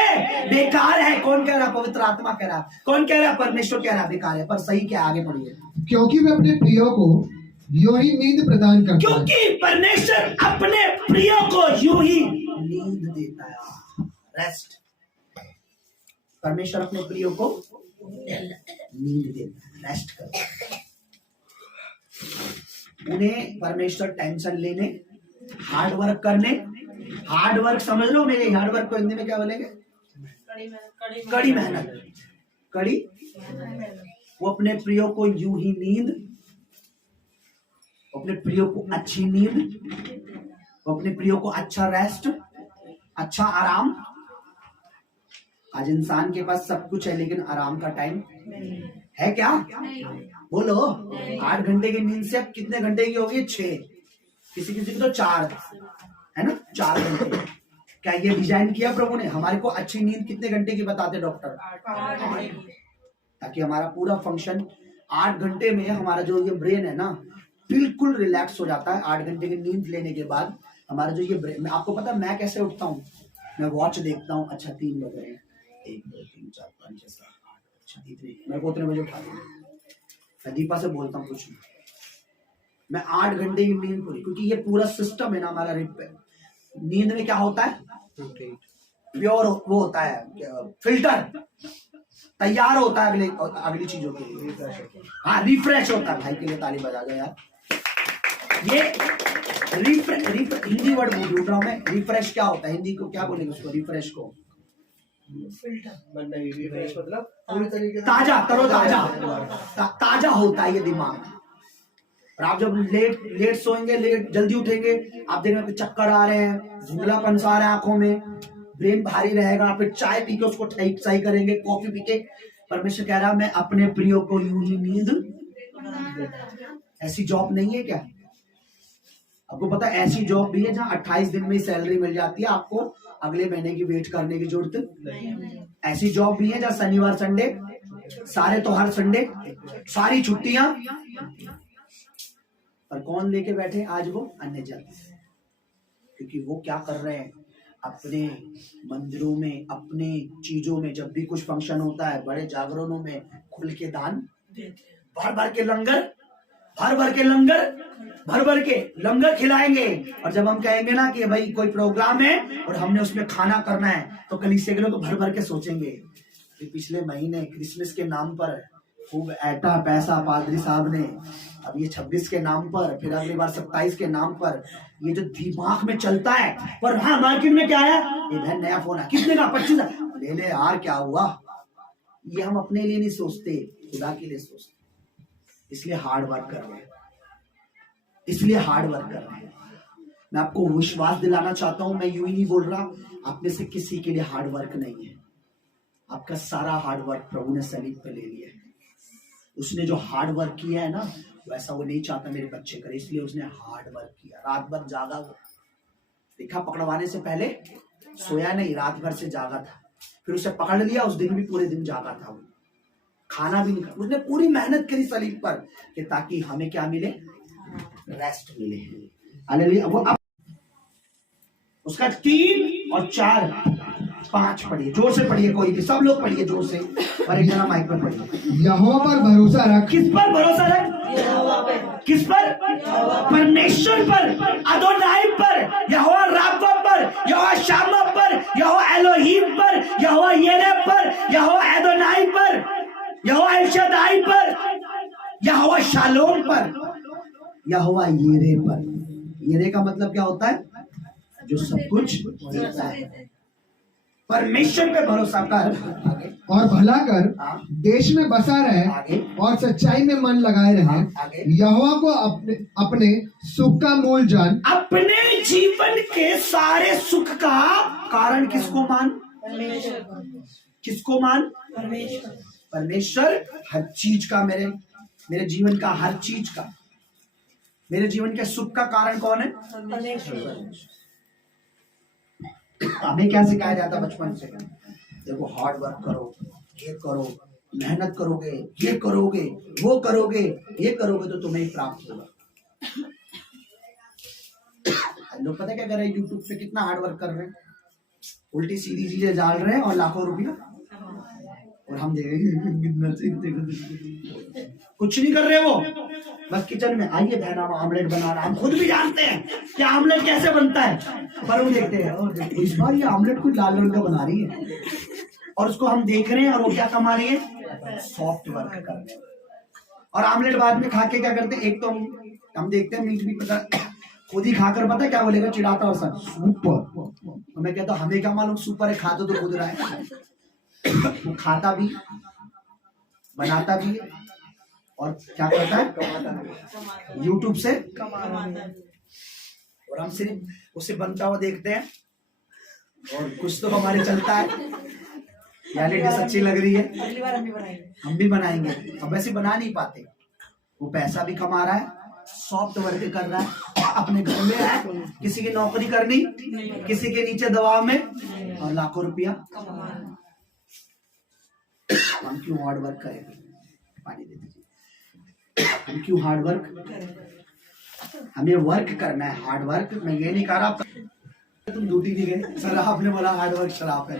बेकार है। कौन कह रहा? पवित्र आत्मा कह रहा। कौन कह रहा? परमेश्वर कह रहा बेकार है। पर सही क्या? आगे पढ़िए। क्योंकि वे अपने प्रियो को यूं ही नींद प्रदान करता है। क्योंकि परमेश्वर अपने प्रियो को यूं ही नींद देता है, रेस्ट। परमेश्वर अपने प्रियो को नींद देता है, रेस्ट करता है। उन्हें परमेश्वर टेंशन लेने, हार्ड वर्क करने, हार्ड वर्क समझ लो मेरे, हार्ड वर्क को हिंदी में क्या बोलेंगे? कड़ी मेहनत। कड़ी। वो अपने प्रियो को यूं ही नींद, अपने प्रियो को अच्छी नींद, अपने प्रियो को अच्छा रेस्ट, अच्छा आराम। आज इंसान के पास सब कुछ है लेकिन आराम का टाइम है क्या? बोलो। 8 घंटे की नींद से अब कितने घंटे की होगी? 6, किसी किसी को तो 4 है ना, 4 घंटे। क्या ये डिजाइन किया प्रभु ने? हमारे को अच्छी नींद कितने घंटे की बताते डॉक्टर? 8, ताकि हमारा पूरा फंक्शन 8 घंटे में, हमारा जो ये ब्रेन है ना बिल्कुल रिलैक्स हो जाता है। 8 घंटे की नींद लेने के बाद हमारा जो ये ब्रेन, आपको पता मैं कैसे उठता हूँ? मैं वॉच देखता हूँ, अच्छा 3 बज रहे हैं, 1 2 3 4 5 6 7 8 अच्छा इतने मेरे को उतने बजे उठा देना। मैं दीपा से बोलता हूँ कुछ नहीं, मैं 8 घंटे की नींद पूरी, क्योंकि ये पूरा सिस्टम है ना हमारा नींद में क्या होता है, प्योर वो होता है फिल्टर तैयार होता है अगली चीजों के लिए। हाँ रिफ्रेश होता है। भाई के लिए ताली बजा दो यार। ये रिफ्रेश हिंदी वर्ड ढूंढ रहा हूं मैं। रिफ्रेश क्या होता है, हिंदी को क्या बोलेंगे उसको, रिफ्रेश को मतलब पूरी तरीके से ताजा तरोताजा ताजा होता है ये दिमाग। और आप जब लेट सोएंगे, लेट जल्दी उठेंगे, आप देखेंगे चक्कर आ रहे हैं, धुंधलापन सा आ रहा है आंखों में, ब्रेन भारी रहेगा, फिर चाय पी के उसको सही करेंगे, कॉफी पी के। परमेश्वर कह रहा मैं अपने प्रियो को यूं ही नींद। ऐसी जॉब नहीं है क्या? आपको पता है ऐसी जॉब भी है जहां 28 दिन में सैलरी मिल जाती है, आपको अगले महीने की वेट करने की जरूरत नहीं। ऐसी जॉब भी है जहां शनिवार संडे सारे त्योहार, संडे सारी छुट्टियां, पर कौन लेके बैठे आज वो अन्य जाति, क्योंकि वो क्या कर रहे हैं अपने मंदिरों में, अपने चीजों में, जब भी कुछ फंक्शन होता है, बड़े जागरणों में खुल के दान, भर भर के लंगर, भर भर के लंगर खिलाएंगे। और जब हम कहेंगे ना कि भाई कोई प्रोग्राम है और हमने उसमें खाना करना है, तो कलीसिया के लोग भर भर के सोचेंगे कि पिछले महीने क्रिसमस के नाम पर खूब ऐटा पैसा पादरी साहब ने, अब ये 26 के नाम पर, फिर अगली बार 27 के नाम पर, ये जो दिमाग में चलता है। पर हाँ मार्केट में क्या है, ये नया फोन है, कितने का, 25 ले ले यार, क्या हुआ। ये हम अपने लिए नहीं सोचते, खुदा के लिए सोचते, इसलिए हार्ड वर्क कर रहे हैं, मैं आपको विश्वास दिलाना चाहता हूं, मैं यूं ही नहीं बोल रहा, आप में से किसी के लिए हार्ड वर्क नहीं है। आपका सारा हार्ड वर्क प्रभु ने सलीब पे ले लिया है। उसने जो हार्ड वर्क किया है ना, वैसा वो नहीं चाहता मेरे बच्चे करे, इसलिए उसने हार्ड वर्क किया। रात भर जागा, वो देखा पकड़वाने से पहले सोया नहीं, रात भर से जागा था। फिर उसे पकड़ लिया, उस दिन भी पूरे दिन जागा था, वो खाना भी नहीं खा, उसने पूरी मेहनत करी सलीब पर कि ताकि हमें क्या मिले, रेस्ट मिले। हालेलुया। वो अब उसका 3 और 4 5 पढ़िए, जोर से पढ़िए, कोई भी, सब लोग पढ़िए जोर से, और एक जना माइक पर पढ़िए। यहोवा पर भरोसा रख। किस पर भरोसा रख? किस पर? परमेश्वर पर, अदोनाई पर, यहोवा राफा पर, यहोवा शामा पर, यहोवा एलोहीम पर, यहोवा येरे पर, यहोवा एदोनाई पर, यहोवा एल शद्दाई पर, यहोवा शालोम पर, यहोवा येरे पर। येरे का मतलब क्या होता है? जो सब कुछ देता है। परमेश्वर पे भरोसा कर और भला कर, देश में बसा रहे और सच्चाई में मन लगाए रहे। यहोवा को अपने सुख का मूल जान। अपने जीवन के सारे सुख का कारण किसको मान? किसको मान? परमेश्वर। हर चीज का, मेरे जीवन का हर चीज का, मेरे जीवन के सुख का कारण कौन है? हमें क्या सिखाया जाता बचपन से? देखो हार्ड वर्क करो, ये करो, मेहनत करोगे, ये करोगे, वो करोगे, ये करोगे तो तुम्हें प्राप्त होगा। लोग पता क्या कर रहे हैं, यूट्यूब पे कितना हार्ड वर्क कर रहे हैं, उल्टी सीधी चीजें डाल रहे हैं और लाखों रुपया, और हम देख कुछ नहीं कर रहे, वो बस किचन में आइए बहना आमलेट बना रहा। हम खुद भी जानते हैं कि आमलेट कैसे बनता है, पर वो देखते हैं और इस बार ये आमलेट कुछ लाल रंग का बना रही है, और उसको हम देख रहे हैं, और वो क्या कमा रही है? सॉफ्ट वर्क कर रहे हैं। और आमलेट बाद में खा के क्या करते हैं, एक तो हम देखते हैं मीट भी पता, खुद ही खाकर पता क्या बोलेगा, चिढ़ाता और सर सुपर। मैं कहता हमें क्या मालूम सुपर है, खाता तो खुद रहा है। वो खाता भी, बनाता भी है, और क्या करता है, यूट्यूब से, और हम सिर्फ उसे बनता हुआ देखते हैं, और कुछ तो हमारे चलता है, रियलिटी सच्ची लग रही है, अगली बार हम भी बनाएंगे। हम वैसे बना नहीं पाते, वो पैसा भी कमा रहा है, सॉफ्ट वर्क कर रहा है, अपने घर में है, किसी की नौकरी करनी, किसी के नीचे दबाव में, और लाखों रुपया। हम क्यों हार्ड वर्क करेंगे? पानी दे दीजिए। हम क्यों हार्ड वर्क? हमें वर्क करना है, हार्ड वर्क। मैं ये नहीं कह रहा तुम ड्यूटी नहीं गए, सर आपने बोला हार्ड वर्क शराब है,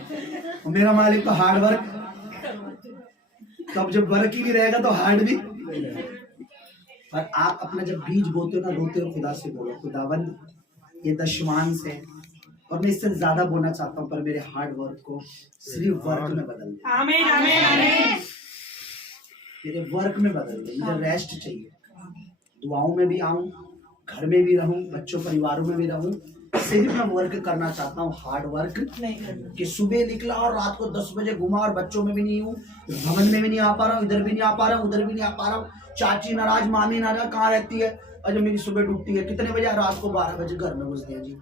मेरा मालिक तो हार्ड वर्क तब जब वर्क ही नहीं रहेगा तो हार्ड भी। पर आप अपना जब बीज बोते हो ना, रोते हो, खुदा से बोलो, खुदावंद ये दशमांश है और मैं इससे ज्यादा बोलना चाहता हूँ, पर मेरे हार्ड वर्क को सिर्फ वर्क में बदल दे, आमीन आमीन आमीन। मेरे वर्क में बदल दे। मुझे रेस्ट चाहिए, दुआओं में भी आऊं, घर में भी रहूं, बच्चों परिवारों में भी रहूं, सिर्फ मैं वर्क करना चाहता हूँ, हार्ड वर्क नहीं करना। कि सुबह निकला और रात को 10 बजे घुमा और बच्चों में भी नहीं हूँ, भवन में भी नहीं आ पा रहा हूँ, इधर भी नहीं आ पा रहा हूँ, उधर भी नहीं आ पा रहा हूँ, चाची नाराज, मामी नाराज, कहाँ रहती है, और जब मेरी सुबह डूबती है कितने बजे, रात को 12 बजे घर में घुसते हैं जी,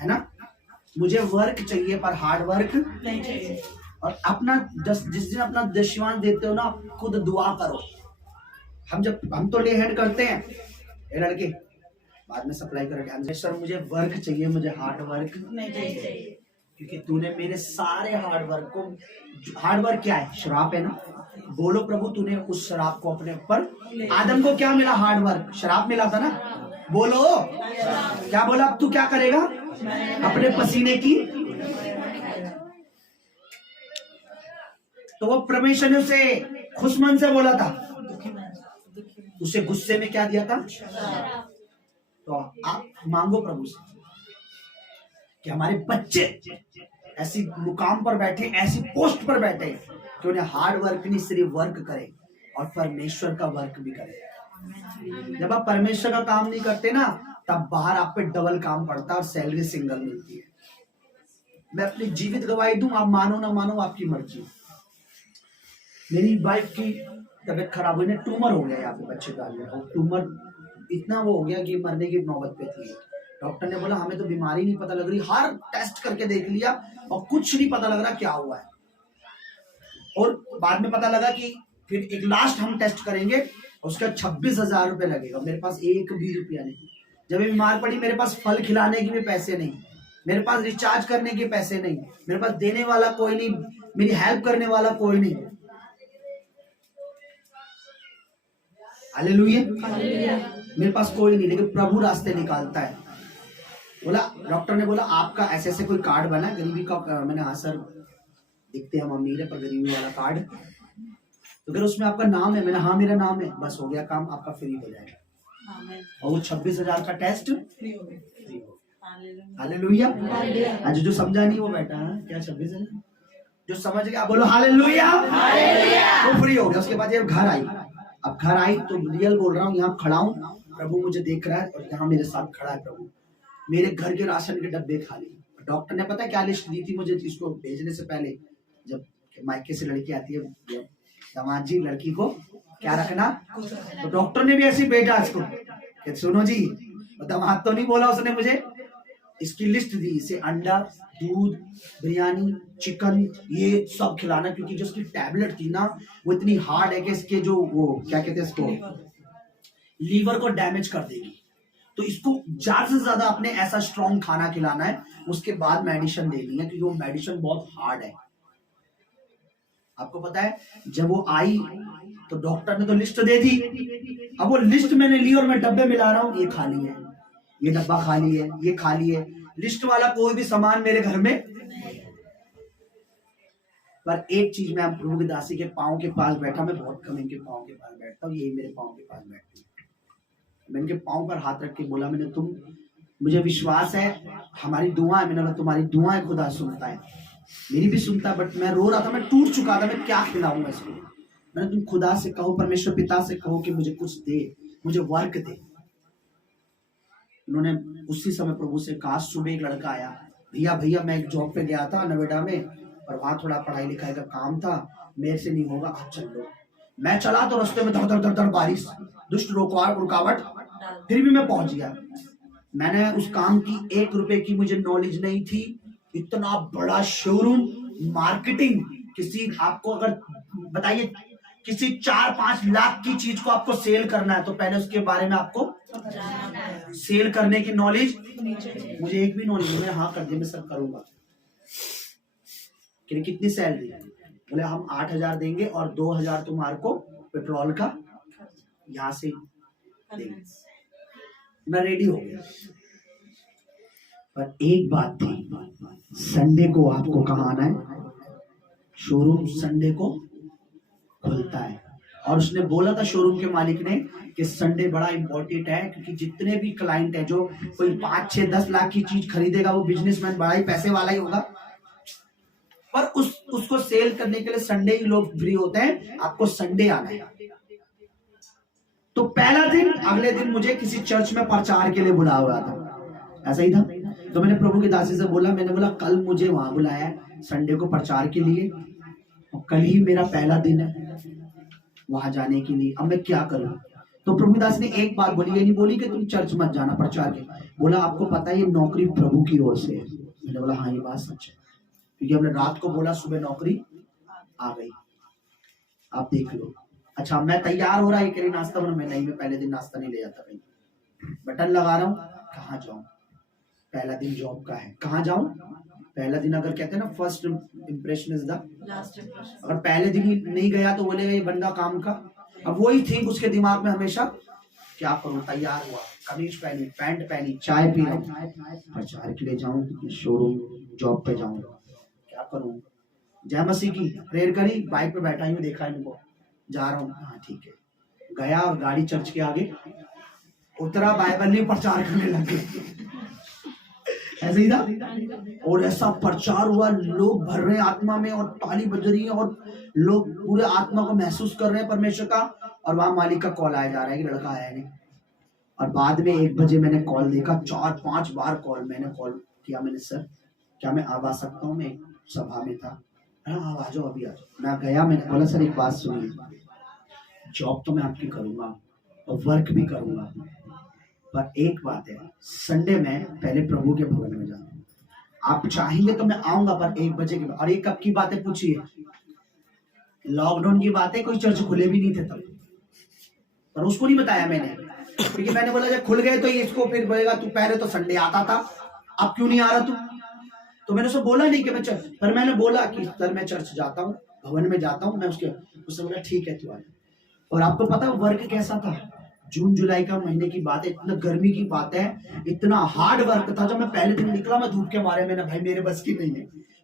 है ना। मुझे वर्क चाहिए पर हार्ड वर्क नहीं चाहिए। और अपना जिस दिन अपना दशवांश देते हो ना, खुद दुआ करो। हम तो ले हैंड करते हैं, ये लड़के बाद में सप्लाई कर ध्यान से, सर मुझे वर्क चाहिए, मुझे हार्ड वर्क नहीं चाहिए। क्योंकि तूने मेरे सारे हार्ड वर्क को, हार्ड वर्क क्या है, शराब है ना, बोलो प्रभु तूने उस शराब को अपने ऊपर, आदम को क्या मिला, हार्ड वर्क, शराब मिला था ना, बोलो क्या बोला, अब तू क्या करेगा, अपने पसीने की। तो वो परमेश्वर ने उसे खुशमन से बोला था, उसे गुस्से में क्या दिया था। तो आप मांगो प्रभु से कि हमारे बच्चे ऐसी मुकाम पर बैठे, ऐसी पोस्ट पर बैठे कि उन्हें हार्ड वर्क नहीं, सिर्फ वर्क करें और परमेश्वर का वर्क भी करें। जब आप परमेश्वर का काम नहीं करते ना, तब बाहर आप पे डबल काम पड़ता है और सैलरी सिंगल मिलती है। मैं अपनी जीवित गवाही दूं, आप मानो ना मानो आपकी मर्जी। मेरी वाइफ की तबीयत खराब हुई, ट्यूमर हो गया यहाँ पे बच्चे का, और ट्यूमर इतना वो हो गया कि मरने की नौबत पे थी। डॉक्टर ने बोला हमें तो बीमारी नहीं पता लग रही, हर टेस्ट करके देख लिया और कुछ नहीं पता लग रहा क्या हुआ है। और बाद में पता लगा कि फिर एक लास्ट हम टेस्ट करेंगे, उसका 26,000 रुपये लगेगा। मेरे पास एक भी रुपया नहीं। जब मैं बीमार पड़ी मेरे पास फल खिलाने की भी पैसे नहीं, मेरे पास रिचार्ज करने के पैसे नहीं, मेरे पास देने वाला कोई नहीं, मेरी हेल्प करने वाला कोई नहीं। हालेलुया। मेरे पास कोई नहीं, लेकिन प्रभु रास्ते निकालता है। बोला, डॉक्टर ने बोला आपका ऐसे ऐसे कोई कार्ड बना गरीबी का। मैंने हाँ सर, दिखते हम अमीर है पर गरीबी वाला कार्ड, तो अगर उसमें आपका नाम है। मैंने हाँ मेरा नाम है, बस हो गया काम, आपका फ्री हो जाएगा। और वो 26,000 का टेस्ट फ्री हो गया। हालेलुया। आज जो समझा नहीं वो बैठा है क्या, 26,000 जो समझ गया बोलो हालेलुया। वो फ्री हो गया। उसके बाद ये घर आई, अब घर आई तो रियल बोल रहा हूँ, यहाँ खड़ा हूँ, प्रभु मुझे देख रहा है और यहाँ मेरे साथ खड़ा है प्रभु। मेरे घर के राशन के डब्बे खाली। डॉक्टर ने पता क्या लिस्ट दी थी मुझे इसको भेजने से पहले, जब मायके से लड़की आती है, दामाद जी लड़की को क्या रखना, तो डॉक्टर ने भी ऐसे भेजा इसको कि सुनो जी, दामाद तो नहीं बोला उसने मुझे, इसकी लिस्ट दी, इसे अंडा, दूध, बिरयानी, चिकन, ये सब खिलाना, क्योंकि जो उसकी टैबलेट थी ना वो इतनी हार्ड है कि इसके जो वो क्या कहते हैं इसको, लीवर को डैमेज कर देगी। तो इसको ज्यादा से ज्यादा अपने ऐसा स्ट्रॉन्ग खाना खिलाना है, उसके बाद मेडिसिन देनी है, क्योंकि वो मेडिसिन बहुत हार्ड है। आपको पता है जब वो आई तो डॉक्टर ने तो लिस्ट दे दी, अब वो लिस्ट मैंने ली और मैं डब्बे मिला रहा हूँ, ये खाली है, ये डब्बा खाली है, ये खाली है, लिस्ट वाला कोई भी सामान मेरे घर में। पर एक चीज, मैं प्रभु की दासी के पाँव के पास बैठा, मैं बहुत कम इनके पाँव के पास बैठता हूँ, यही मेरे पाँव के पास बैठती है। मैं इनके पाँव पर हाथ रख के बोला, मैंने तुम, मुझे विश्वास है हमारी दुआ है, मैंने बोला तुम्हारी दुआएं खुदा सुनता है, मेरी भी सुनता है, बट मैं रो रहा था, मैं टूट चुका था, मैं क्या खिलाऊंगा इसको। मैंने तुम खुदा से कहो, परमेश्वर पिता से कहो कि मुझे कुछ दे, मुझे वर्क दे। उन्होंने उसी समय प्रभु से कहा। सुबह एक लड़का आया, भैया मैं एक जॉब पे गया था नोएडा में, और वहां थोड़ा पढ़ाई लिखाई का काम था, मेरे से नहीं होगा, आप चल लो। मैं चला तो रास्ते में धड़ बारिश, दुष्ट रुकावट, फिर भी मैं पहुंच गया। मैंने उस काम की 1 रुपए की मुझे नॉलेज नहीं थी। इतना बड़ा शोरूम, मार्केटिंग, किसी आपको अगर बताइए किसी 4-5 लाख की चीज को आपको सेल करना है तो पहले उसके बारे में आपको सेल करने की नॉलेज, मुझे एक भी नॉलेज नहीं। हाँ कर दिया, मैं सर करूंगा। कितनी सैलरी? बोले हम 8,000 देंगे और 2,000 तुम्हारे को पेट्रोल का यहाँ से देंगे। मैं रेडी हो गया, पर एक बात थी, संडे को आपको कहाँ आना है? शोरूम संडे को खुलता है। और उसने बोला था शोरूम के मालिक ने कि संडे बड़ा इंपॉर्टेंट है, क्योंकि जितने भी क्लाइंट है, जो कोई 5, 6, 10 लाख की चीज खरीदेगा वो बिजनेसमैन बड़ा ही पैसे वाला ही होगा, पर उसको सेल करने के लिए संडे ही लोग फ्री होते हैं, आपको संडे आना है। तो पहला दिन, अगले दिन मुझे किसी चर्च में प्रचार के लिए बुलाया हुआ था, ऐसा ही था। तो मैंने प्रभु की दासी से बोला, मैंने बोला कल मुझे वहां बुलाया है संडे को प्रचार के लिए, और कल ही मेरा पहला दिन है वहां जाने के लिए, अब मैं क्या करूं। तो प्रभु दास ने एक बात बोली, ये नहीं बोली कि तुम चर्च मत जाना प्रचार के, बोला आपको पता है ये नौकरी प्रभु की ओर से है। मैंने बोला हाँ ये बात सच है, क्योंकि हमने रात को बोला सुबह नौकरी आ गई, आप देख लो। अच्छा मैं तैयार हो रहा है, करी नाश्ता बना, मैं नहीं, मैं पहले दिन नाश्ता नहीं ले जाता कहीं, बटन लगा रहा हूँ, कहाँ जाऊं, पहला दिन जॉब का है, कहाँ जाऊं। पहला दिन अगर कहते हैं ना first impression is the last impression. अगर पहले दिन ही नहीं गया तो बोलेगा ये बंदा काम का। अब वही थिंक उसके दिमाग में हमेशा, क्या करूं, तैयार हुआ, कमीज पहनी, पैंट पहनी, चाय पी रहा हूं, प्रचार के लिए जाऊं, शोरूम जॉब पे जाऊं, क्या करूं। जय मसीह की प्रेयर करी, बाइक पे बैठा हूं, देखा इनको, जा रहा हूँ, हाँ ठीक है, गया और गाड़ी चर्च के आगे उतरा, बाइबल नहीं प्रचार करने लगे ऐसे ही था। और ऐसा प्रचार हुआ, लोग भर रहे हैं आत्मा में और ताली बज रही है और लोग पूरे आत्मा को महसूस कर रहे हैं परमेश्वर का। और वहां मालिक का कॉल आया जा रहा है कि लड़का आया नहीं। और बाद में 1 बजे मैंने कॉल देखा, 4-5 बार मैंने कॉल किया, मैंने सर क्या मैं आ सकता हूँ, मैं सभा में था, हाँ आ जाओ अभी आ जाओ। मैं गया, मैंने बोला सर एक बात सुनिए, जॉब तो मैं आपकी करूंगा और वर्क भी करूंगा, पर एक बात है, संडे में पहले प्रभु के भवन में जाना, आप चाहेंगे तो मैं आऊंगा, पर 1 बजे के बाद। और ये कब की बातें पूछिए, लॉकडाउन की बातें, कोई चर्च खुले भी नहीं थे तब, पर उसको नहीं बताया मैंने, क्योंकि मैंने बोला जब खुल गए तो ये इसको फिर बोलेगा तू पहले तो संडे आता था, अब क्यों नहीं आ रहा तू। तो मैंने उसको बोला नहीं कि मैं चर्च, पर मैंने बोला कि सर मैं चर्च जाता हूँ, भवन में जाता हूँ, मैं उसने बोला ठीक है तू आ। और आपको पता वर्क कैसा था, जून जुलाई का महीने की बात है, इतना गर्मी की बात है, इतना हार्ड वर्क था। जब मैं पहले दिन निकला, मैं धूप के मारे, मैंने भाई मेरे बस की नहीं है,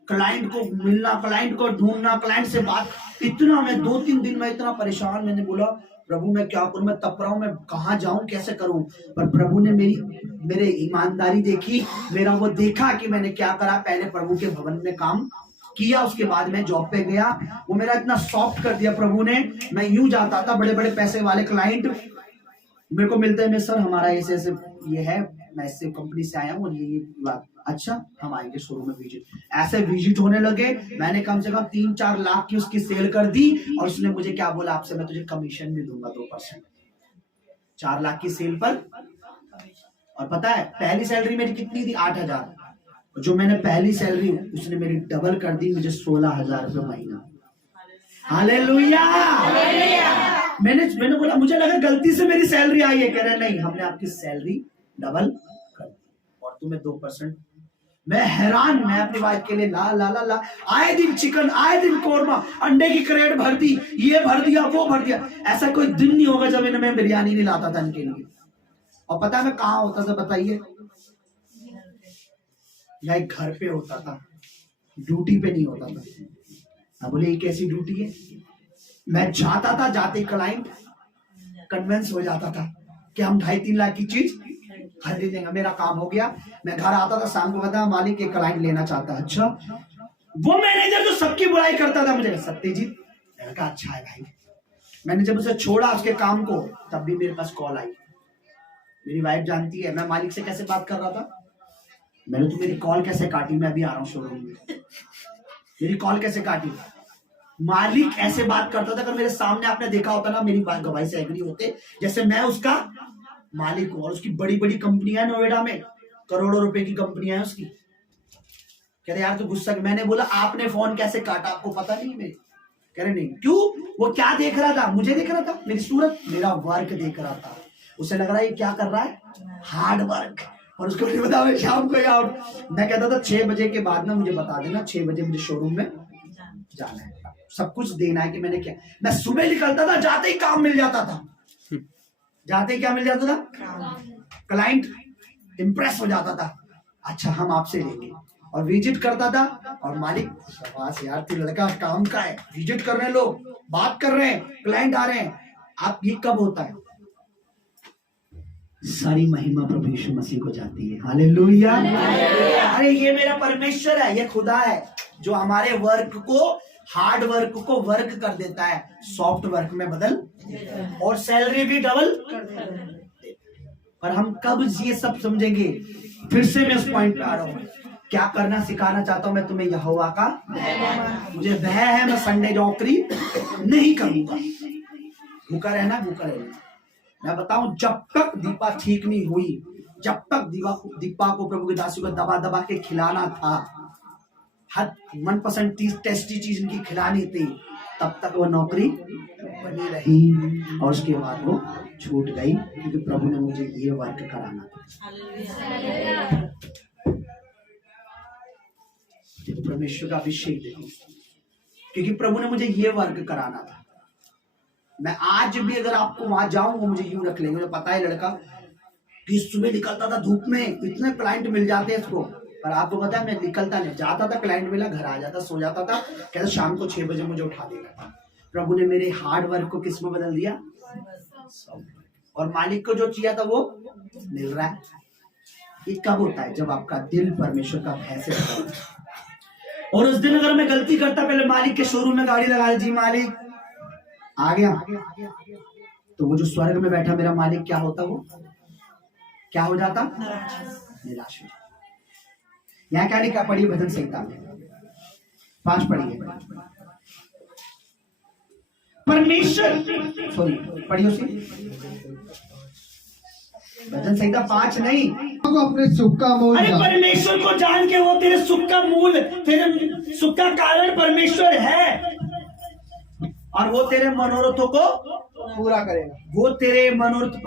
क्लाइंट को मिलना, क्लाइंट को ढूंढना, क्लाइंट से बात, इतना मैं 2-3 दिन में इतना परेशान। मैंने बोला प्रभु मैं क्या करूं, मैं तप रहा हूं, मैं कहाँ जाऊं, कैसे करूं। पर प्रभु ने मेरे ईमानदारी देखी, मेरा वो देखा कि मैंने क्या करा, पहले प्रभु के भवन में काम किया, उसके बाद मैं जॉब पे गया, वो मेरा इतना सॉफ्ट कर दिया प्रभु ने। मैं यूं जाता था, बड़े बड़े पैसे वाले क्लाइंट मेरे को मिलते हैं, मैं सर हमारा ऐसे ऐसे ये है, मैं इससे कंपनी से आया हूँ और ये बात, अच्छा हम आएंगे शोरूम में विजिट, ऐसे विजिट होने लगे। मैंने कम से कम 3-4 लाख की उसकी सेल कर दी, और उसने मुझे क्या बोला, आपसे मैं तुझे कमीशन भी दूंगा 2%, 4 लाख की सेल पर। और पता है पहली सैलरी मेरी कितनी थी, 8,000, जो मैंने पहली सैलरी उसने मेरी डबल कर दी, मुझे 16,000 रुपये महीना। हालेलुया। मैंने बोला, मुझे लगा गलती से मेरी सैलरी आई है, कह रहे नहीं हमने आपकी सैलरी डबल कर दी और तुम्हें 2%। मैं हैरान, मैं अपनी वाइफ के लिए ला ला ला ला, आए दिन चिकन, आए दिन कोरमा, अंडे की क्रेट भर दी, ये भर दिया वो भर दिया, ऐसा कोई दिन नहीं होगा जब इन्हें मैं बिरयानी नहीं लाता था इनके लिए। और पता है मैं कहाँ होता था, बताइए, या घर पे होता था, ड्यूटी पे नहीं होता था। बोले ये कैसी ड्यूटी है। मैं जाता था, जाते क्लाइंट कन्विंस हो जाता था कि हम 2.5-3 लाख की चीज खरीद लेंगे, मेरा काम हो गया। मैं घर आता था, शाम को बताया मालिक एक क्लाइंट लेना चाहता है। अच्छा, वो मैनेजर जो सबकी बुराई करता था, मुझे सत्यजीत, मैंने कहा अच्छा है भाई। मैंने जब उसे छोड़ा उसके काम को, तब भी मेरे पास कॉल आई। मेरी वाइफ जानती है मैं मालिक से कैसे बात कर रहा था। मैंने तो मेरी कॉल कैसे काटी, मैं अभी आ रहा हूँ शोरूम में, मेरी कॉल कैसे काटी। मालिक ऐसे बात करता था, अगर मेरे सामने आपने देखा होता ना, मेरी बात गवाही से एग्री होते, जैसे मैं उसका मालिक हूं। और उसकी बड़ी बड़ी कंपनियां नोएडा में, करोड़ों रुपए की कंपनियां हैं उसकी। कह रहे यार तू गुस्सा, मैंने बोला आपने फोन कैसे काटा, आपको पता नहीं। मैं कह रहे नहीं, क्यों, वो क्या देख रहा था, मुझे देख रहा था, मेरी सूरत, मेरा वर्क देख रहा था। उसे लग रहा है ये क्या कर रहा है, हार्ड वर्क। और उसको नहीं पता मैं शाम को आउट, मैं कहता था 6 बजे के बाद ना मुझे बता देना, 6 बजे मुझे शोरूम में जाना है, सब कुछ देना है कि मैंने क्या। मैं सुबह निकलता था, जाते ही काम मिल जाता था, जाते ही क्या मिल जाता था, क्लाइंट इंप्रेस हो जाता था, अच्छा हम आपसे लेंगे। और विजिट करता था, और मालिक शाबाश यार तू लड़का काम का है, विजिट कर रहे हैं लोग, बात कर रहे हैं, क्लाइंट आ रहे हैं। आप ये कब होता है? सारी महिमा प्रभु यीशु मसीह को जाती है। हालेलुया। अरे ये मेरा परमेश्वर है, ये खुदा है जो हमारे वर्क को, हार्ड वर्क को वर्क कर देता है, सॉफ्ट वर्क में बदल, और सैलरी भी डबल। पर हम कब ये सब समझेंगे? फिर से मैं उस पॉइंट पे आ रहा हूँ। क्या करना सिखाना चाहता हूं मैं तुम्हें? यहोवा का मुझे भय है, मैं संडे नौकरी नहीं करूंगा। भूखा रहना, भूखा रहना। मैं बताऊं, जब तक दीपा ठीक नहीं हुई, जब तक दीपा को प्रभु के दासी को दबा दबा के खिलाना था, हर मनपसंद टेस्टी चीज इनकी खिलानी थी, तब तक वो नौकरी बनी रही, और उसके बाद वो छूट गई, क्योंकि प्रभु ने मुझे ये वर्क कराना था। परमेश्वर का अभिषेक देखो, क्योंकि प्रभु ने मुझे ये वर्क कराना था। मैं आज भी अगर आपको वहां जाऊंगा, मुझे यूं रख लेंगे। मुझे पता है लड़का कि सुबह निकलता था धूप में, इतने क्लाइंट मिल जाते हैं इसको, पर आपको पता है मैं निकलता नहीं, जाता था, क्लाइंट मिला, घर आ जाता, सो जाता था, कहता शाम को 6 बजे मुझे उठा देगा। प्रभु ने मेरे हार्ड वर्क को किस में बदल दिया? और मालिक को जो चाहिए था वो मिल रहा है। ये कब होता है? जब आपका दिल परमेश्वर का भय से भरा हो। और उस दिन अगर मैं गलती करता, पहले मालिक के शोरूम में गाड़ी लगा दी, जी मालिक आ गया, तो वो जो स्वर्ग में बैठा मेरा मालिक क्या होता? वो क्या हो जाता? निराश हो जाता। यहाँ क्या लिखा? पढ़िए भजन संहिता में 5 पढ़िए। परमेश्वर, सॉरी पढ़िए उसी भजन संहिता 5 नहीं, को अपने सुख का मूल अरे जान। परमेश्वर को जान के, वो तेरे सुख का मूल, तेरे सुख का कारण परमेश्वर है, और वो तेरे मनोरथों को पूरा करेगा। वो तेरे मनोरथ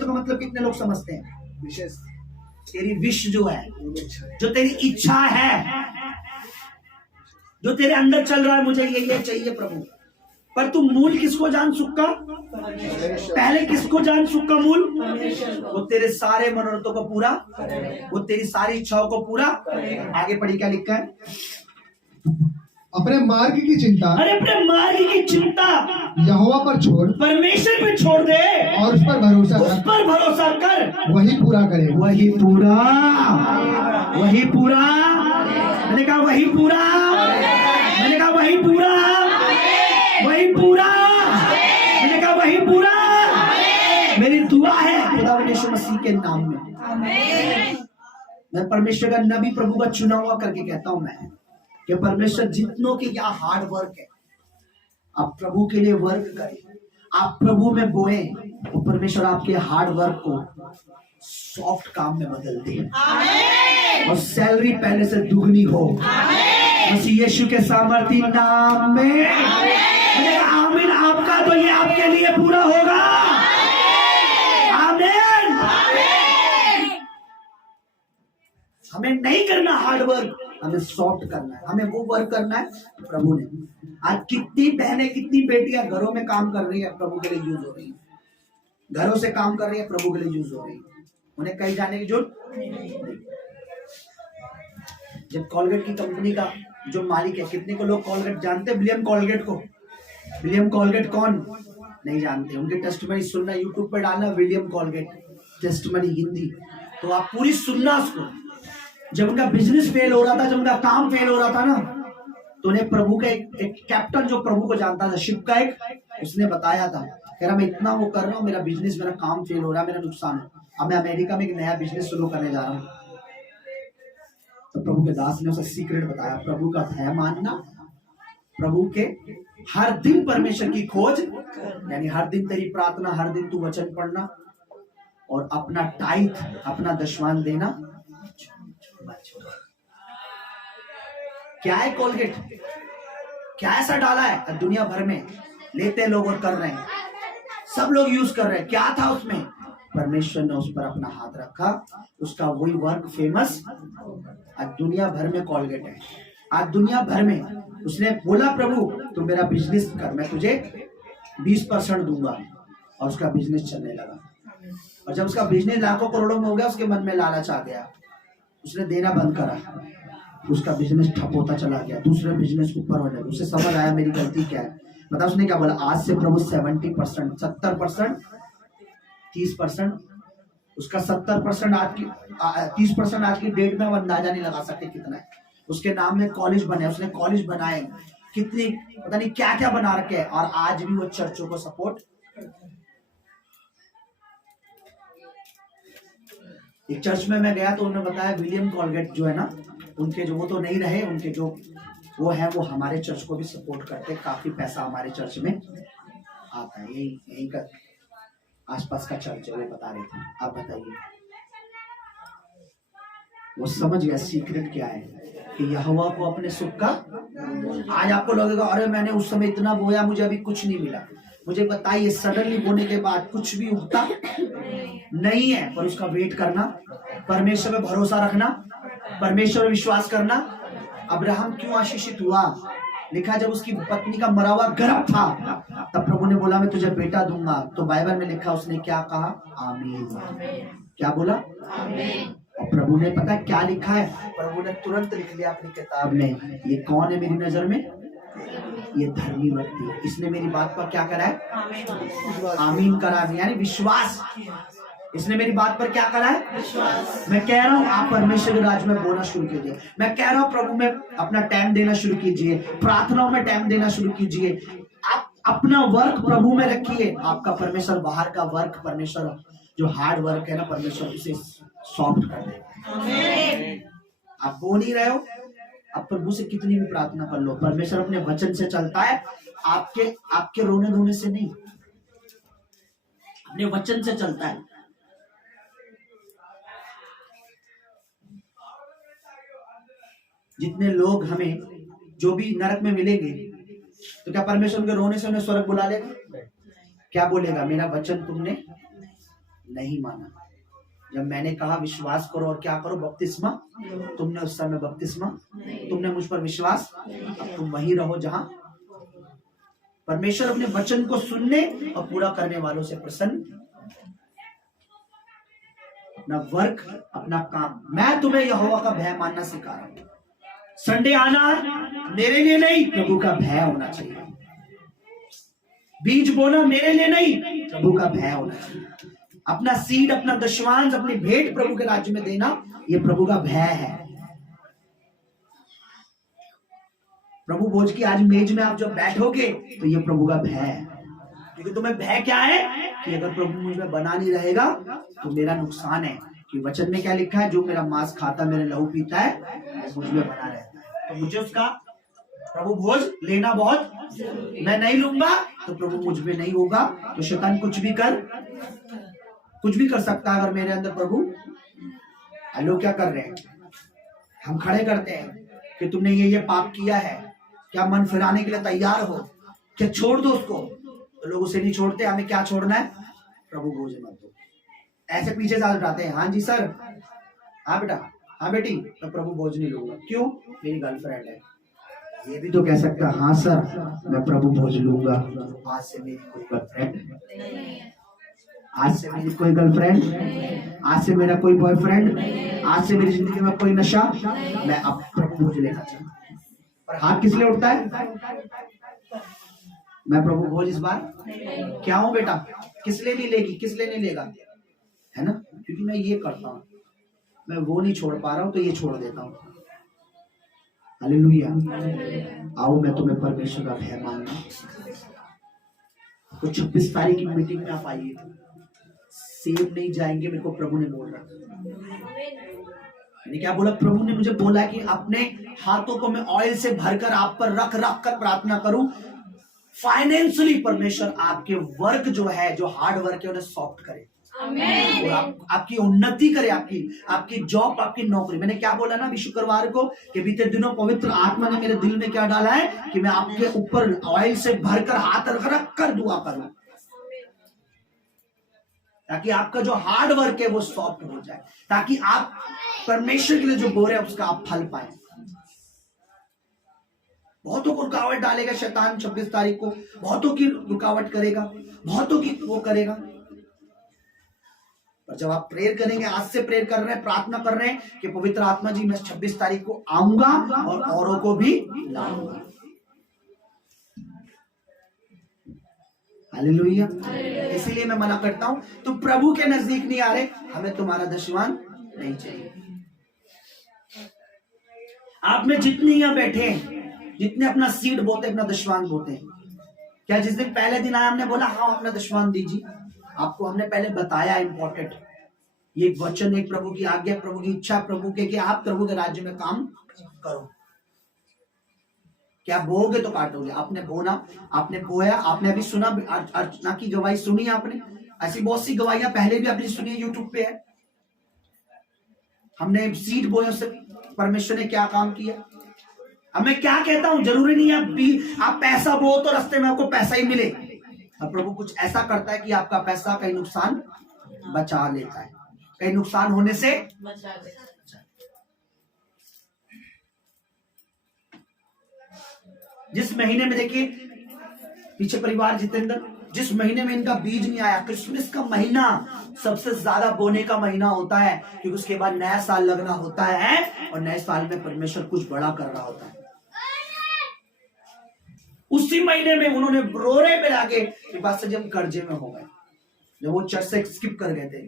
का मतलब कितने लोग समझते हैं? विशेष तेरी विश जो है, जो तेरी इच्छा है, जो तेरे अंदर चल रहा है, मुझे ये चाहिए प्रभु। पर तू मूल किसको जान? सुख का। पहले किसको जान? सुख का मूल। वो तेरे सारे मनोरथों को पूरा, वो तेरी सारी इच्छाओं को पूरा। आगे पढ़ी क्या लिखा है? अपने मार्ग की चिंता, अरे अपने मार्ग की चिंता यहोवा पर छोड़, परमेश्वर पे छोड़ दे, और उस पर भरोसा उस कर, पर भरोसा कर, वही पूरा करेगा। वही पूरा, वही पूरा। मैंने कहा वही पूरा, मैंने कहा वही पूरा, वही पूरा, मैंने कहा वही पूरा। मेरी दुआ है खुदा यीशु मसीह के नाम में। मैं परमेश्वर का नबी, प्रभु का चुना हुआ करके कहता हूं मैं, कि परमेश्वर जितनों के यहाँ हार्ड वर्क है, आप प्रभु के लिए वर्क करें, आप प्रभु में बोए, तो परमेश्वर आपके हार्ड वर्क को सॉफ्ट काम में बदल दे, और सैलरी पहले से दुगनी हो, मसीह यीशु के सामर्थी नाम में। आमीन। आपका तो ये आपके लिए पूरा होगा। आमीन। हमें नहीं करना हार्ड वर्क, हमें सॉफ्ट करना है, हमें वो वर्क करना है प्रभु ने। आज कितनी बहनें, कितनी बेटियां घरों में काम कर रही है, प्रभु के लिए यूज हो रही है, घरों से काम कर रही है, प्रभु के लिए यूज हो रही है, उन्हें कहीं जाने की जरूरत नहीं। जब कॉलगेट की कंपनी का जो मालिक है, कितने को लोग कॉलगेट जानते हैं? विलियम कॉलगेट को। विलियम कॉलगेट कौन नहीं जानते? उनके टेस्टमनी सुनना, यूट्यूब पर डालना विलियम कॉलगेट टेस्टमनी हिंदी, तो आप पूरी सुनना उसको। जब उनका बिजनेस फेल हो रहा था, जब उनका काम फेल हो रहा था ना, तो उन्हें प्रभु का एक कैप्टन जो प्रभु को जानता था, शिप का एक, उसने बताया था, कह रहा मैं इतना वो कर रहा हूँ, मेरा बिजनेस, मेरा काम फेल हो रहा है, मेरा नुकसान है, अब मैं अमेरिका में एक नया बिजनेस शुरू करने जा रहा हूँ। तो प्रभु के दास ने उसे सीक्रेट बताया, प्रभु का भय मानना, प्रभु के हर दिन परमेश्वर की खोज, यानी हर दिन तेरी प्रार्थना, हर दिन तू वचन पढ़ना, और अपना टाइथ, अपना दशवान देना। क्या है कॉलगेट? क्या ऐसा डाला है दुनिया भर में लेते लोग और कर रहे हैं, सब लोग यूज कर रहे हैं? क्या था उसमें? परमेश्वर ने उस पर अपना हाथ रखा, उसका वही वर्क फेमस। आज दुनिया भर में कॉलगेट है, आज दुनिया भर में। उसने बोला प्रभु तू मेरा बिजनेस कर, मैं तुझे 20% दूंगा, और उसका बिजनेस चलने लगा। और जब उसका बिजनेस लाखों करोड़ों में हो गया, उसके मन में लालच आ गया, उसने देना बंद करा। उसका बिजनेस ठप होता चला गया, दूसरे बिजनेस ऊपर होने लगा। उसे समझ आया मेरी गलती क्या है। बता उसने क्या बोला, आज से प्रभु 70%, 70%, 30%, उसका 70% आज की 30% आज की डेट में हम अंदाजा नहीं लगा सकते कितना है। उसके नाम में कॉलेज बने, उसने कॉलेज बनाए, कितनी पता नहीं क्या क्या बना रखे हैं, और आज भी वो चर्चों को सपोर्ट। एक चर्च में मैं गया तो उन्होंने बताया विलियम कॉलगेट जो है ना, उनके जो, वो तो नहीं रहे, उनके जो वो है वो हमारे चर्च को भी सपोर्ट करते, काफी पैसा हमारे चर्च में आता है। यही का आसपास का चर्च है, वो बता रहे थे। आप बताइए, वो समझ गया सीक्रेट क्या है कि यहोवा को अपने सुख का। आज आपको लगेगा अरे मैंने उस समय इतना बोया, मुझे अभी कुछ नहीं मिला। मुझे बताइए, सडनली बोने के बाद कुछ भी उगता नहीं है, पर उसका वेट करना, परमेश्वर में भरोसा रखना, परमेश्वर में विश्वास करना। अब्राहम क्यों आशीषित हुआ? लिखा जब उसकी पत्नी का मरा हुआ गर्भ था, तब प्रभु ने बोला मैं तुझे बेटा दूंगा। तो बाइबल में लिखा, उसने क्या कहा? आमीन। क्या बोला? आमीन। और प्रभु ने पता क्या लिखा है? प्रभु ने तुरंत लिख लिया अपनी किताब में, ये कौन है मेरी नजर में? ये धर्मी व्यक्ति है, इसने मेरी बात पर क्या करा है? आमीन करा है, यानी विश्वास। इसने मेरी बात पर क्या करा है? विश्वास। मैं कह रहा हूँ आप परमेश्वर के राज में बोलना शुरू कीजिए। मैं कह रहा हूँ प्रभु में अपना टाइम देना शुरू कीजिए, प्रार्थनाओं में टाइम देना शुरू कीजिए। आप अपना वर्क प्रभु में रखिए। आपका परमेश्वर बाहर का वर्क, परमेश्वर जो हार्ड वर्क है ना, परमेश्वर उसे सॉफ्ट कर देगा। आप बोल नहीं रहे हो, आप प्रभु से कितनी भी प्रार्थना कर लो, परमेश्वर अपने वचन से चलता है, आपके रोने धोने से नहीं, अपने वचन से चलता है। जितने लोग हमें जो भी नरक में मिलेंगे, तो क्या परमेश्वर उनके रोने से उन्हें स्वर्ग बुला लेगा? क्या बोलेगा? मेरा वचन तुमने नहीं माना। जब मैंने कहा विश्वास करो और क्या करो? बपतिस्मा। तुमने उस समय बपतिस्मा, तुमने मुझ पर विश्वास, अब तुम वहीं रहो जहां परमेश्वर अपने वचन को सुनने और पूरा करने वालों से प्रसन्न। अपना वर्क, अपना काम। मैं तुम्हें यहोवा का भय मानना सिखा रहा हूं। संडे आना मेरे लिए नहीं, प्रभु का भय होना चाहिए। बीज बोना मेरे लिए नहीं, प्रभु का भय होना चाहिए। अपना सीड, अपना दशमांश, अपनी भेंट प्रभु के राज्य में देना, ये प्रभु का भय है। प्रभु भोज की आज मेज में आप जब बैठोगे तो ये प्रभु का भय है। क्योंकि तुम्हें भय क्या है कि अगर प्रभु मुझ में बना नहीं रहेगा तो मेरा नुकसान है। कि वचन में क्या लिखा है? जो मेरा मांस खाता, मेरे लहू पीता है, मुझ में बना रहता है। तो मुझे उसका प्रभु भोज लेना बहुत, मैं नहीं लूंगा तो प्रभु मुझ में नहीं होगा। तो शैतान कुछ भी कर सकता है अगर मेरे अंदर प्रभु। लोग क्या कर रहे हैं? हम खड़े करते हैं कि तुमने ये पाप किया है, क्या मन फिराने के लिए तैयार हो? क्या छोड़ दो उसको? तो लोग उसे नहीं छोड़ते। हमें क्या छोड़ना है? प्रभु भोज मत दो। ऐसे पीछे से उठाते हैं, हाँ जी सर, हाँ बेटा, हाँ बेटी, तो प्रभु भोज नहीं लूंगा। क्यों? मेरी गर्लफ्रेंड है। ये भी तो कह सकता, हाँ सर मैं प्रभु भोज लूंगा। आज से मेरी कोई गर्लफ्रेंड, आज से मेरी कोई गर्लफ्रेंड, आज से मेरा कोई बॉयफ्रेंड, आज से मेरी जिंदगी में कोई नशा, मैं अब प्रभु भोज लेना चाहता हूं। पर हाथ किस लिए उठता है? मैं प्रभु भोज इस बार क्या हूं बेटा? किस लिए नहीं लेगी? किस लिए नहीं लेगा? है ना? क्योंकि मैं ये करता हूं, मैं वो नहीं छोड़ पा रहा हूं तो ये छोड़ देता हूं। हालेलुया। आओ मैं तुम्हें परमेश्वर का भय मानना। तो 26 तारीख की मीटिंग में आप आइए। सेव नहीं जाएंगे, मेरे को प्रभु ने बोल रहा। मैंने क्या बोला? प्रभु ने मुझे बोला कि अपने हाथों को मैं ऑयल से भरकर आप पर रख कर प्रार्थना करूं। फाइनेंशियली परमेश्वर आपके वर्क जो है, जो हार्ड वर्क है, उन्हें सॉफ्ट करे और आपकी उन्नति करे, आपकी जॉब, आपकी नौकरी। मैंने क्या बोला ना अभी शुक्रवार को कि बीते दिनों पवित्र आत्मा ने मेरे दिल में क्या डाला है कि मैं आपके ऊपर ऑयल से भरकर हाथ रख कर दुआ करूं, ताकि आपका जो हार्ड वर्क है वो सॉफ्ट हो जाए, ताकि आप परमेश्वर के लिए जो बोल रहे हैं उसका आप फल पाए। बहुतों को रुकावट डालेगा शैतान 26 तारीख को, बहुतों की रुकावट करेगा, बहुतों की वो करेगा। और जब आप प्रेयर करेंगे, आज से प्रेयर कर रहे हैं, प्रार्थना कर रहे हैं कि पवित्र आत्मा जी मैं 26 तारीख को आऊंगा और औरों को भी लाऊंगा। हालेलुया। इसीलिए मैं मना करता हूं, तुम प्रभु के नजदीक नहीं आ रहे, हमें तुम्हारा दशवान नहीं चाहिए। आप में जितने यहां बैठे हैं, जितने अपना सीड बोते, अपना दशवान बोते हैं, क्या जिस दिन पहले दिन आया हमने बोला हाँ अपना दशवान दीजिए? आपको हमने पहले बताया इंपॉर्टेंट, ये एक वचन, एक प्रभु की आज्ञा, प्रभु की इच्छा, प्रभु के कि आप प्रभु के राज्य में काम करो। क्या बोओगे तो काटोगे। आपने बोना, आपने बोया, आपने अभी सुना, अर्चना की गवाही सुनी आपने, ऐसी बहुत सी गवाहियां पहले भी आपने सुनी, यूट्यूब पे है। हमने सीड बोए, उससे परमेश्वर ने क्या काम किया। अब मैं क्या कहता हूं, जरूरी नहीं आप पैसा बो तो रास्ते में आपको पैसा ही मिले। अब प्रभु कुछ ऐसा करता है कि आपका पैसा कहीं नुकसान बचा लेता है, कहीं नुकसान होने से बचा दे। जिस महीने में देखिए पीछे परिवार जितेंद्र, जिस महीने में इनका बीज नहीं आया, क्रिसमस का महीना सबसे ज्यादा बोने का महीना होता है, क्योंकि उसके बाद नया साल लगना होता है और नए साल में परमेश्वर कुछ बड़ा कर रहा होता है। उसी महीने में उन्होंने रोरे में लाके बात से जब कर्जे में हो गए, जब वो चर्च से स्किप कर गए थे,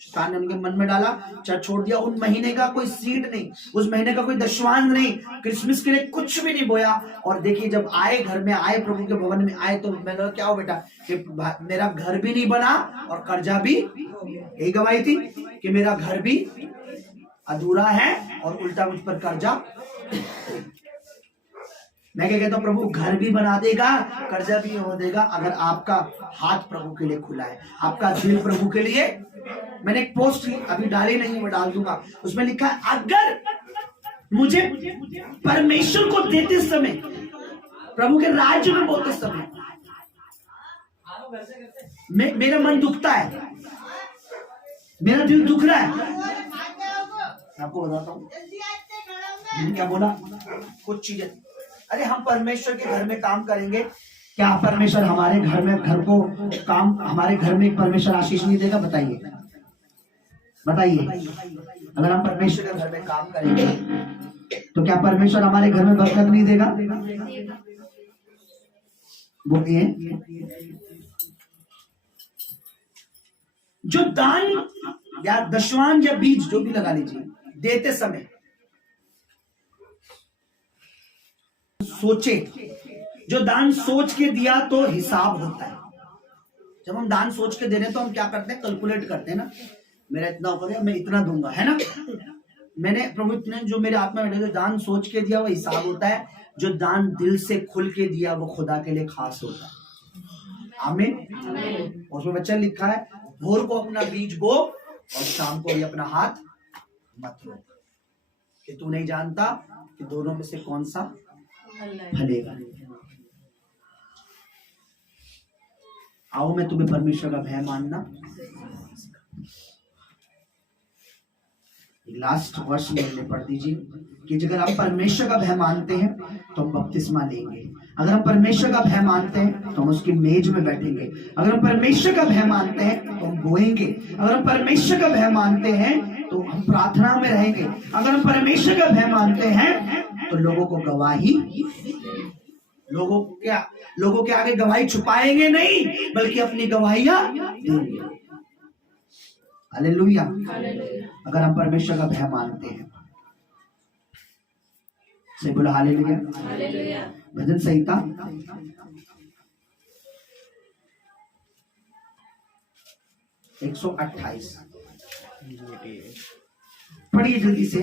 शैतान ने उनके मन में डाला, चर्च छोड़ दिया। उन महीने का कोई सीड नहीं, उस महीने का कोई दशवान नहीं, क्रिसमस के लिए कुछ भी नहीं बोया। और देखिए जब आए, घर में आए, प्रभु के भवन में आए, तो मैंने कहा क्या हो बेटा, कि मेरा घर भी नहीं बना और कर्जा भी, यही गवाही थी कि मेरा घर भी अधूरा है और उल्टा मुझ पर कर्जा। मैं क्या कहता हूँ, प्रभु घर भी बना देगा, कर्जा भी हो देगा, अगर आपका हाथ प्रभु के लिए खुला है, आपका दिल प्रभु के लिए। मैंने एक पोस्ट अभी डाली नहीं, मैं डाल दूंगा, उसमें लिखा है अगर मुझे परमेश्वर को देते समय, प्रभु के राज्य में बोलते समय मेरा मन दुखता है, मेरा दिल दुख रहा है। आपको बताता हूँ मैंने क्या बोला, कुछ चीजें, अरे हम परमेश्वर के घर में काम करेंगे, क्या परमेश्वर हमारे घर में, घर को काम, हमारे घर में परमेश्वर आशीष नहीं देगा? बताइए बताइए। अगर हम परमेश्वर के घर में काम करेंगे तो क्या परमेश्वर हमारे घर में बरकत नहीं देगा? बोलिए। जो दान या दशवान या बीज जो भी लगा लीजिए, देते समय सोचे, जो दान सोच के दिया तो हिसाब होता है। जब हम दान सोच के दे रहे हैं तो हम क्या करते हैं, कैलकुलेट करते हैं ना, मेरा इतना हो गया, मैं इतना दूंगा, है ना। मैंने प्रभु ने जो मेरे आत्मा में जो दान सोच के दिया वो हिसाब होता है, जो दान दिल से खुल के दिया वो खुदा के लिए खास होता है। आमीन। उसमें वचन लिखा है, भोर को अपना बीज बो और शाम को भी अपना हाथ मत रो, कि तू नहीं जानता कि दोनों में से कौन सा फलेगा। आओ मैं तुम्हें परमेश्वर का भय मानना। लास्ट वर्ष में पढ़ दीजिए कि अगर आप परमेश्वर का भय मानते हैं तो हम बपतिस्मा लेंगे, अगर हम परमेश्वर का भय मानते हैं तो हम उसकी मेज में बैठेंगे, अगर हम परमेश्वर का भय मानते हैं तो हम बोएंगे, अगर हम परमेश्वर का भय मानते हैं तो हम प्रार्थना में रहेंगे, अगर हम परमेश्वर का भय मानते हैं तो लोगों को गवाही, लोगों के आगे गवाही छुपाएंगे नहीं, बल्कि अपनी गवाहियां देंगे। हालेलुया। अगर हम परमेश्वर का भय मानते हैं, से बोला हालेलुया। भजन संहिता 128 पढ़िए जल्दी से।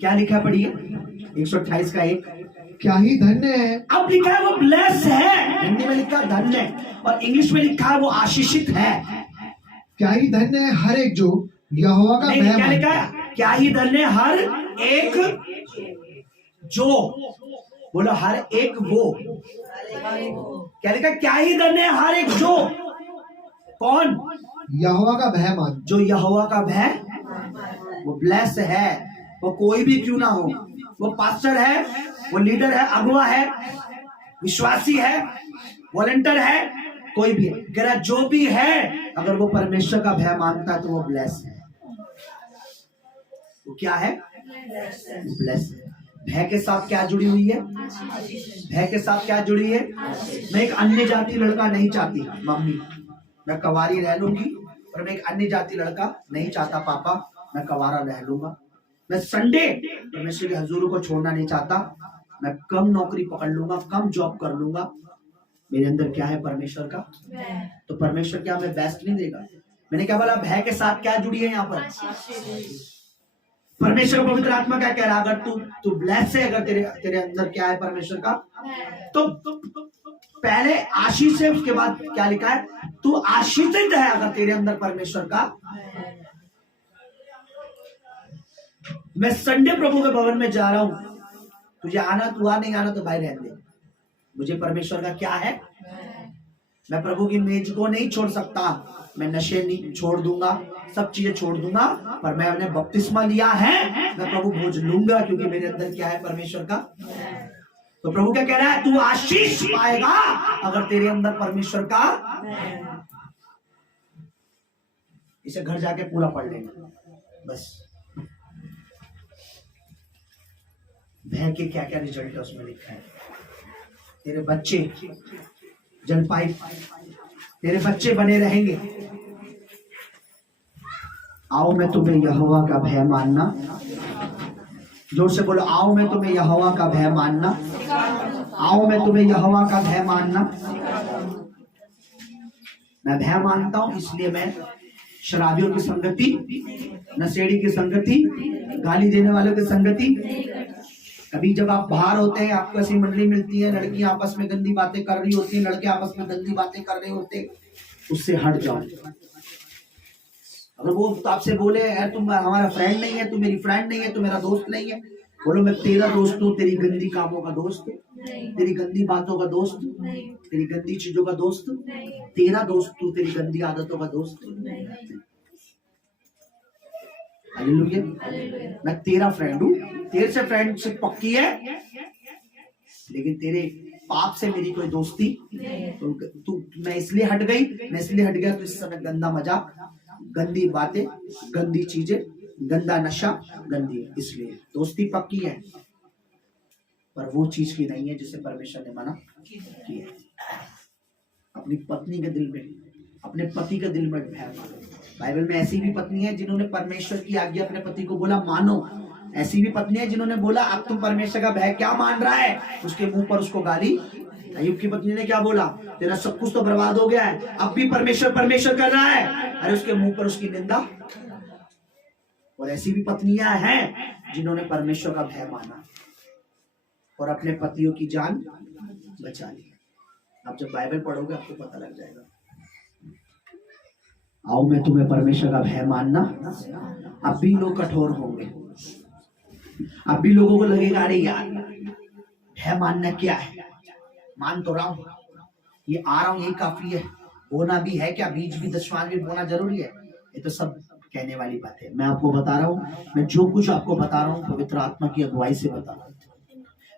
क्या लिखा पढ़िए, 128 का 1। क्या ही धन्य है, अब लिखा है वो ब्लेस है, हिंदी में लिखा धन्य और इंग्लिश में लिखा है वो आशीषित है। क्या ही धन्य है हर एक जो यहोवा का नहीं, भय क्या लिखा मानता है, क्या ही धन्य हर एक जो, बोलो हर एक वो, क्या लिखा, क्या ही धन्य हर एक जो, कौन, यहोवा का भय मानता। जो यहोवा का भय, वो ब्लेस है, वो कोई भी क्यों ना हो, वो पास्टर है, वो लीडर है, अगुआ है, विश्वासी है, वॉलंटियर है, कोई भी है, कह रहा जो भी है, अगर वो परमेश्वर का भय मानता है तो वो ब्लेस है। वो क्या है? ब्लेस है। भय के साथ क्या जुड़ी हुई है? भय के साथ क्या जुड़ी है? मैं एक अन्य जाति लड़का नहीं चाहती मम्मी, मैं कवारी रह लूंगी, पर मैं एक अन्य जाति लड़का नहीं चाहता पापा, मैं कवारा रह लूंगा। मैं संडे परमेश्वर के हजूर को छोड़ना नहीं चाहता, मैं कम नौकरी पकड़ लूंगा, कम जॉब कर लूंगा। मेरे अंदर क्या है? परमेश्वर का। तो परमेश्वर क्या हमें बेस्ट नहीं देगा? मैंने क्या बोला? भय के साथ क्या जुड़ी है यहाँ पर? परमेश्वर पवित्र आत्मा क्या कह रहा है? अगर तू ब्लेस है, अगर तेरे अंदर क्या है परमेश्वर का, तो पहले आशीष है, उसके बाद क्या लिखा है? तू आशीषित है अगर तेरे अंदर परमेश्वर का। मैं संडे प्रभु के भवन में जा रहा हूं, तुझे आना, तू आ, नहीं आना तो भाई रहने दे। मुझे परमेश्वर का क्या है? मैं प्रभु की मेज को नहीं छोड़ सकता, मैं नशे नहीं छोड़ दूंगा, सब चीजें छोड़ दूंगा, पर मैंने बपतिस्मा लिया है, मैं प्रभु भोज लूंगा, क्योंकि मेरे अंदर क्या है? परमेश्वर का। तो प्रभु क्या कह रहा है? तू आशीष पाएगा अगर तेरे अंदर परमेश्वर का। इसे घर जाके पूरा पढ़ लेना बस। भय के क्या क्या रिजल्ट है उसमें लिखा है। तेरे बच्चे जलपाई, तेरे बच्चे बने रहेंगे। आओ मैं तुम्हें यहोवा का भय मानना, जोर से बोलो, आओ मैं तुम्हें यहोवा का भय मानना, आओ मैं तुम्हें यहोवा का भय मानना। मैं भय मानता हूं, इसलिए मैं शराबियों की संगति, नशेड़ी की संगति, गाली देने वालों की संगति। कभी जब आप बाहर होते हैं, आपको ऐसी मंडली मिलती है, लड़कियां आपस में गंदी बातें कर रही होती हैं, लड़के आपस में गंदी बातें कर रहे होते हैं, उससे हट जाओ। अगर वो तो आपसे बोले यार तुम हमारा फ्रेंड नहीं है, तू मेरी फ्रेंड नहीं है, तू मेरा दोस्त नहीं है, बोलो मैं तेरा दोस्त हूँ, तेरी गंदी कामों का दोस्त, तेरी गंदी बातों का दोस्त, तेरी गंदी चीजों का दोस्त, तेरा दोस्त तू, तेरी गंदी आदतों का दोस्त। हालेलुया। मैं तेरा फ्रेंड हूँ, तेरे से फ्रेंडशिप पक्की है, लेकिन तेरे पाप से मेरी कोई दोस्ती तू मैं इसलिए हट गया, तो इस समय गंदा मजाक, गंदी बातें, गंदी चीजें, गंदा नशा, गंदी, इसलिए दोस्ती पक्की है, पर वो चीज की नहीं है जिसे परमेश्वर ने मना किया। अपनी पत्नी के दिल में, अपने पति के दिल में भय मानो। बाइबल में ऐसी भी पत्नी है जिन्होंने परमेश्वर की आज्ञा अपने पति को बोला मानो, ऐसी भी पत्नी है जिन्होंने बोला अब तुम परमेश्वर का भय क्या मान रहा है, उसके मुंह पर उसको गाली। अय्यूब की पत्नी ने क्या बोला? तेरा सब कुछ तो बर्बाद हो गया है, अब भी परमेश्वर कर रहा है, अरे उसके मुंह पर उसकी निंदा। और ऐसी भी पत्नियां हैं जिन्होंने परमेश्वर का भय माना और अपने पतियों की जान बचा ली। आप जब बाइबल पढ़ोगे आपको पता लग जाएगा। आओ मैं तुम्हें परमेश्वर का भय मानना। अब भी लोग कठोर होंगे, अब भी लोगों को लगेगा अरे यार भय मानना क्या है, मान तो रहा हूं, ये आ रहा हूं यही काफी है, बोना भी है क्या, बीज भी दशमान भी बोना जरूरी है, ये तो सब कहने वाली बात है। मैं आपको बता रहा हूँ, मैं जो कुछ आपको बता रहा हूँ पवित्र आत्मा की अगुवाई से बता रहा हूँ।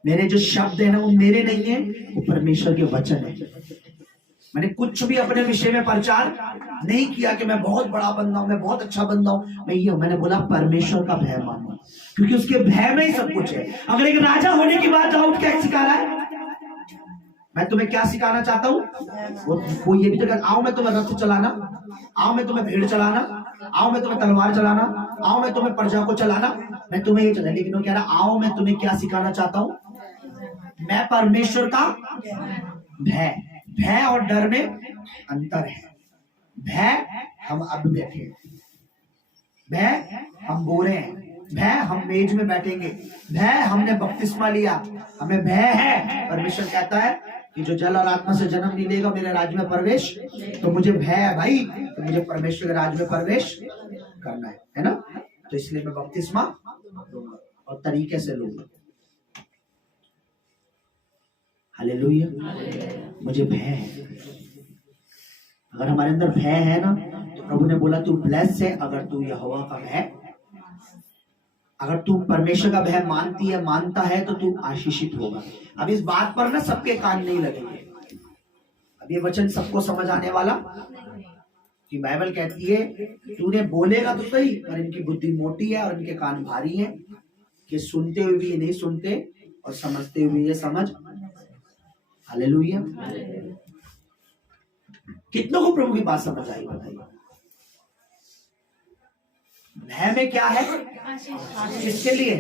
मेरे जो शब्द है ना वो मेरे नहीं है, वो परमेश्वर के वचन है। मैंने कुछ भी अपने विषय में प्रचार नहीं किया कि मैं बहुत बड़ा बंदा हूं, मैं बहुत अच्छा बंदा हूं, मैंने बोला परमेश्वर का भय मानो, क्योंकि उसके भय में ही सब कुछ है। अगर एक राजा होने की बात दाऊद क्या सिखा रहा है, मैं तुम्हें क्या सिखाना चाहता हूँ, वो ये भी तो कहता, आओ मैं तुम्हें रथ चलाना, आओ मैं तुम्हें भेड़ चलाना, आओ मैं तुम्हें तलवार चलाना, आओ मैं तुम्हें प्रजा को चलाना, मैं तुम्हें ये चला, लेकिन वो कह रहा आओ मैं तुम्हें क्या सिखाना चाहता हूँ, मैं परमेश्वर का भय। भय और डर में अंतर है। भय हम अब बैठे हैं, भय हम बोरे हैं, भय हम मेज में बैठेंगे, भय हमने बपतिस्मा लिया, हमें भय है। परमेश्वर कहता है कि जो जल और आत्मा से जन्म नहीं लेगा मेरे राज्य में प्रवेश, तो मुझे भय है भाई, तो मुझे परमेश्वर के राज्य में प्रवेश करना है ना, तो इसलिए मैं बपतिस्मा लूंगा और तरीके से लूंगा। हालेलुया। मुझे भय है। अगर हमारे अंदर भय है ना, तो प्रभु ने बोला तू ब्लेस है अगर तू यहोवा का भय अगर तू परमेश्वर का भय मानती है, मानता है, तो तू आशीषित होगा। अब इस बात पर ना सबके कान नहीं लगेंगे। अब ये वचन सबको समझ आने वाला कि बाइबल कहती है तूने बोलेगा तो सही, पर इनकी बुद्धि मोटी है और इनके कान भारी हैं कि सुनते हुए भी ये नहीं सुनते और समझते हुए ये समझ। हालेलुया। कितनों को प्रभु की बात समझ आई बताइए। भय में क्या है? किसके लिए?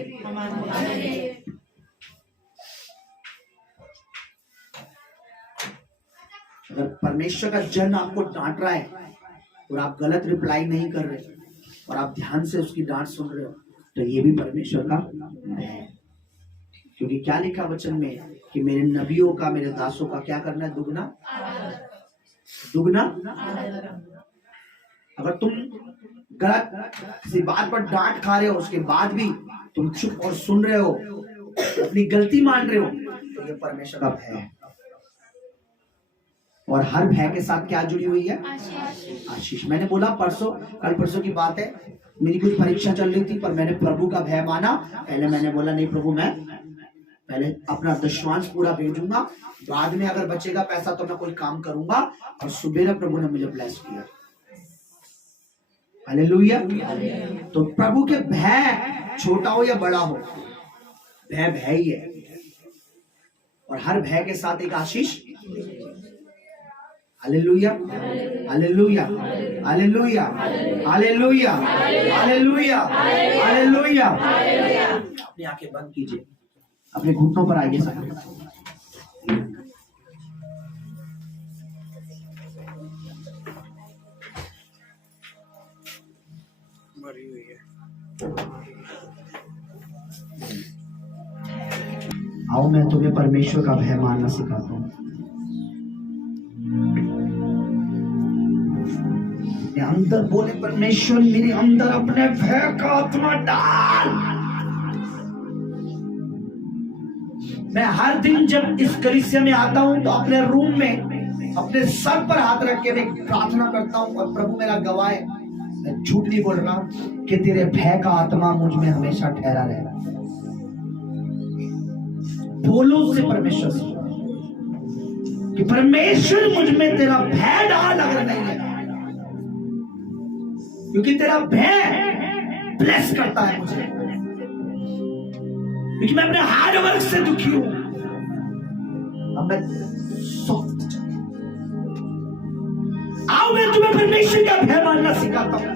अगर परमेश्वर का जन आपको डांट रहा है और आप गलत रिप्लाई नहीं कर रहे और आप ध्यान से उसकी डांट सुन रहे हो, तो ये भी परमेश्वर का है। क्योंकि क्या लिखा वचन में कि मेरे नबियों का, मेरे दासों का क्या करना है? दुगना दुगना। अगर तुम गलत किसी बात पर डांट खा रहे हो, उसके बाद भी तुम चुप और सुन रहे हो, अपनी गलती मान रहे हो, तो ये परमेश्वर का भय है। और हर भय के साथ क्या जुड़ी हुई है? आशीष। मैंने बोला परसों, कल परसों की बात है, मेरी कुछ परीक्षा चल रही थी पर मैंने प्रभु का भय माना। पहले मैंने बोला नहीं प्रभु, मैं पहले अपना दशवांश पूरा भेजूंगा, बाद में अगर बचेगा पैसा तो मैं कोई काम करूंगा। और सुबह प्रभु ने मुझे ब्लेस किया। हालेलुया। तो प्रभु के भय छोटा हो या बड़ा हो, भय भय ही है। और हर भय के साथ एक आशीष। Hallelujah, hallelujah, hallelujah, hallelujah, hallelujah, hallelujah. अपनी आंखें बंद कीजिए, अपने घुटनों पर आइए सब। आओ मैं तुम्हें परमेश्वर का भय मानना सिखाता हूँ। अंदर बोले परमेश्वर मेरे अंदर अपने भय का आत्मा डाल। मैं हर दिन जब इस कलीसिया में आता हूं तो अपने रूम में अपने सर पर हाथ रख के मैं प्रार्थना करता हूं और प्रभु मेरा गवाह है, मैं झूठ नहीं बोल रहा कि तेरे भय का आत्मा मुझ में हमेशा ठहरा रहे। बोलो से परमेश्वर से कि परमेश्वर मुझ में तेरा भय डाल। अगर नहीं है, क्योंकि तेरा भय ब्लेस करता है मुझे, क्योंकि मैं अपने हार्ड वर्क से दुखी हूं। अब मैं सॉफ्ट आओ मैं तुम्हें परमेश्वर का भय मानना सिखाता हूं।